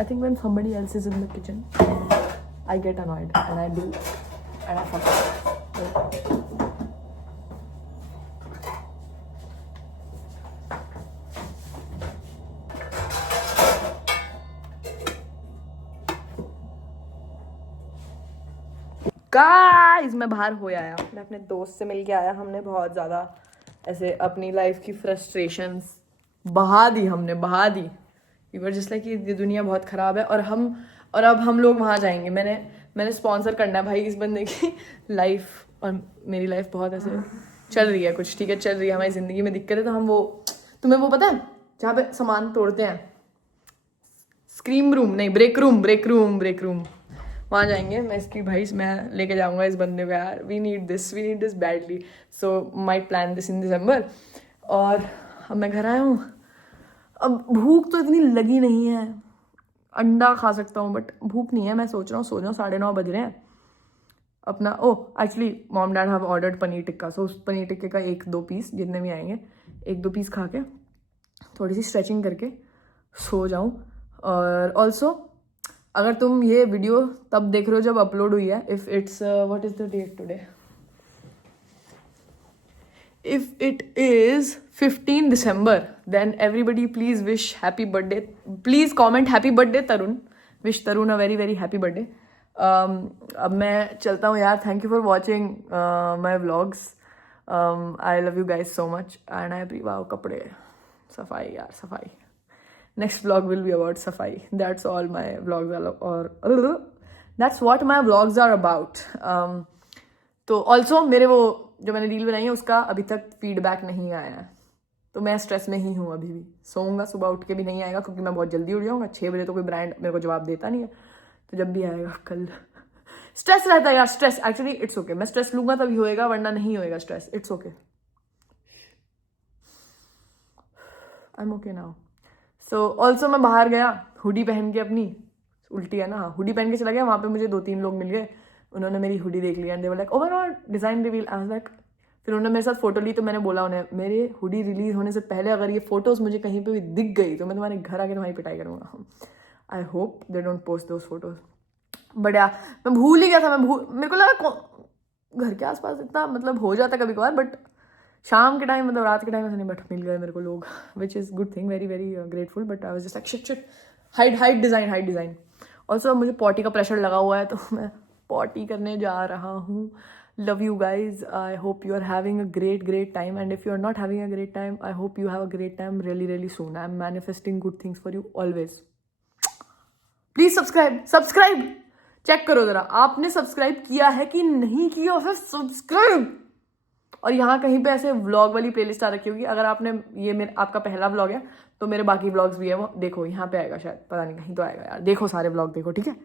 I think when somebody else is in the kitchen, I get annoyed and I do, and I fuck up. Guys मैं बाहर हो आया. मैं अपने दोस्त से मिल के आया. हमने बहुत ज़्यादा ऐसे अपनी लाइफ की फ्रस्ट्रेशंस बहा दी. वी वर जस्ट लाइक कि ये दुनिया बहुत ख़राब है और अब हम लोग वहाँ जाएंगे. मैंने स्पॉन्सर करना है भाई इस बंदे की लाइफ. और मेरी लाइफ बहुत ऐसे चल रही है कुछ, ठीक है, चल रही है. हमारी ज़िंदगी में दिक्कत है तो हम वो, तुम्हें वो पता है जहाँ पे सामान तोड़ते हैं, स्क्रीम रूम नहीं, ब्रेक रूम, वहाँ जाएंगे. मैं लेके जाऊँगा इस बंदे को यार. We need this badly. So might plan this in December. और अब मैं घर आया हूँ. अब भूख तो इतनी लगी नहीं है. अंडा खा सकता हूँ बट भूख नहीं है. मैं सोच रहा हूँ सो जाऊँ. 9:30 बज रहे हैं. अपना actually mom dad have ordered paneer tikka. सो उस पनीर टिक्के का 1-2 पीस जितने भी आएंगे, 1-2 पीस खा के थोड़ी सी स्ट्रेचिंग करके सो जाऊँ. और ऑल्सो अगर तुम ये वीडियो तब देख रहे हो जब अपलोड हुई है, if it's what is the date today, if it is 15 December, then everybody please wish happy birthday. Please comment happy birthday Tarun. Wish Tarun a very very happy birthday. अब मैं चलता हूँ यार. Thank you for watching my vlogs. I love you guys so much and I agree. Wow, कपड़े सफाई यार सफाई. Next vlog will be about safai. That's all my vlogs are, that's what my vlogs are about. तो also मेरे वो जो मैंने रील बनाई है उसका अभी तक फीडबैक नहीं आया है, तो मैं स्ट्रेस में ही हूँ अभी भी. सोऊंगा सुबह उठ के भी नहीं आएगा क्योंकि मैं बहुत जल्दी उठ जाऊँगा. 6 बजे तो कोई ब्रांड मेरे को जवाब देता नहीं है, तो जब भी आएगा कल. स्ट्रेस रहता है यार, स्ट्रेस एक्चुअली इट्स ओके. मैं स्ट्रेस लूंगा तभी होएगा, वरना नहीं होएगा stress. It's okay, I am okay now. So also मैं बाहर गया हुडी पहन के, अपनी उल्टी है ना, हाँ हुडी पहन के चला गया. वहाँ पे मुझे 2-3 लोग मिल गए, उन्होंने मेरी हुडी देख लिया and they were like, oh my God design reveal. I was like, फिर उन्होंने मेरे साथ फोटो ली, तो मैंने बोला उन्हें मेरे हुडी रिलीज होने से पहले अगर ये फोटोज़ मुझे कहीं पे भी दिख गई तो मैं तुम्हारे घर आके तुम्हारी पिटाई करूँगा. आई hope they don't post those photos. But यार मैं भूल ही गया था. मेरे को लगा घर के आसपास इतना मतलब हो जाता कभी कभार, बट शाम के टाइम मतलब रात के टाइम ऐसे नहीं. बट मिल गए मेरे को लोग, which is good thing, very very grateful. But I was just like shit hide design. Also मुझे पॉटी का प्रेशर लगा हुआ है, तो मैं पॉटी करने जा रहा हूँ. Love you guys. I hope you are having a great time, and if you are not having a great time, I hope you have a great time really soon. I'm manifesting good things for you always. Please subscribe. Check करो जरा आपने सब्सक्राइब किया है कि नहीं किया, फिर सब्सक्राइब. और यहाँ कहीं पे ऐसे व्लॉग वाली प्लेलिस्ट आ रखी होगी. अगर आपने ये आपका पहला व्लॉग है तो मेरे बाकी व्लॉग्स भी है, वो देखो यहाँ पे आएगा शायद, पता नहीं कहीं तो आएगा यार. देखो सारे व्लॉग देखो, ठीक है.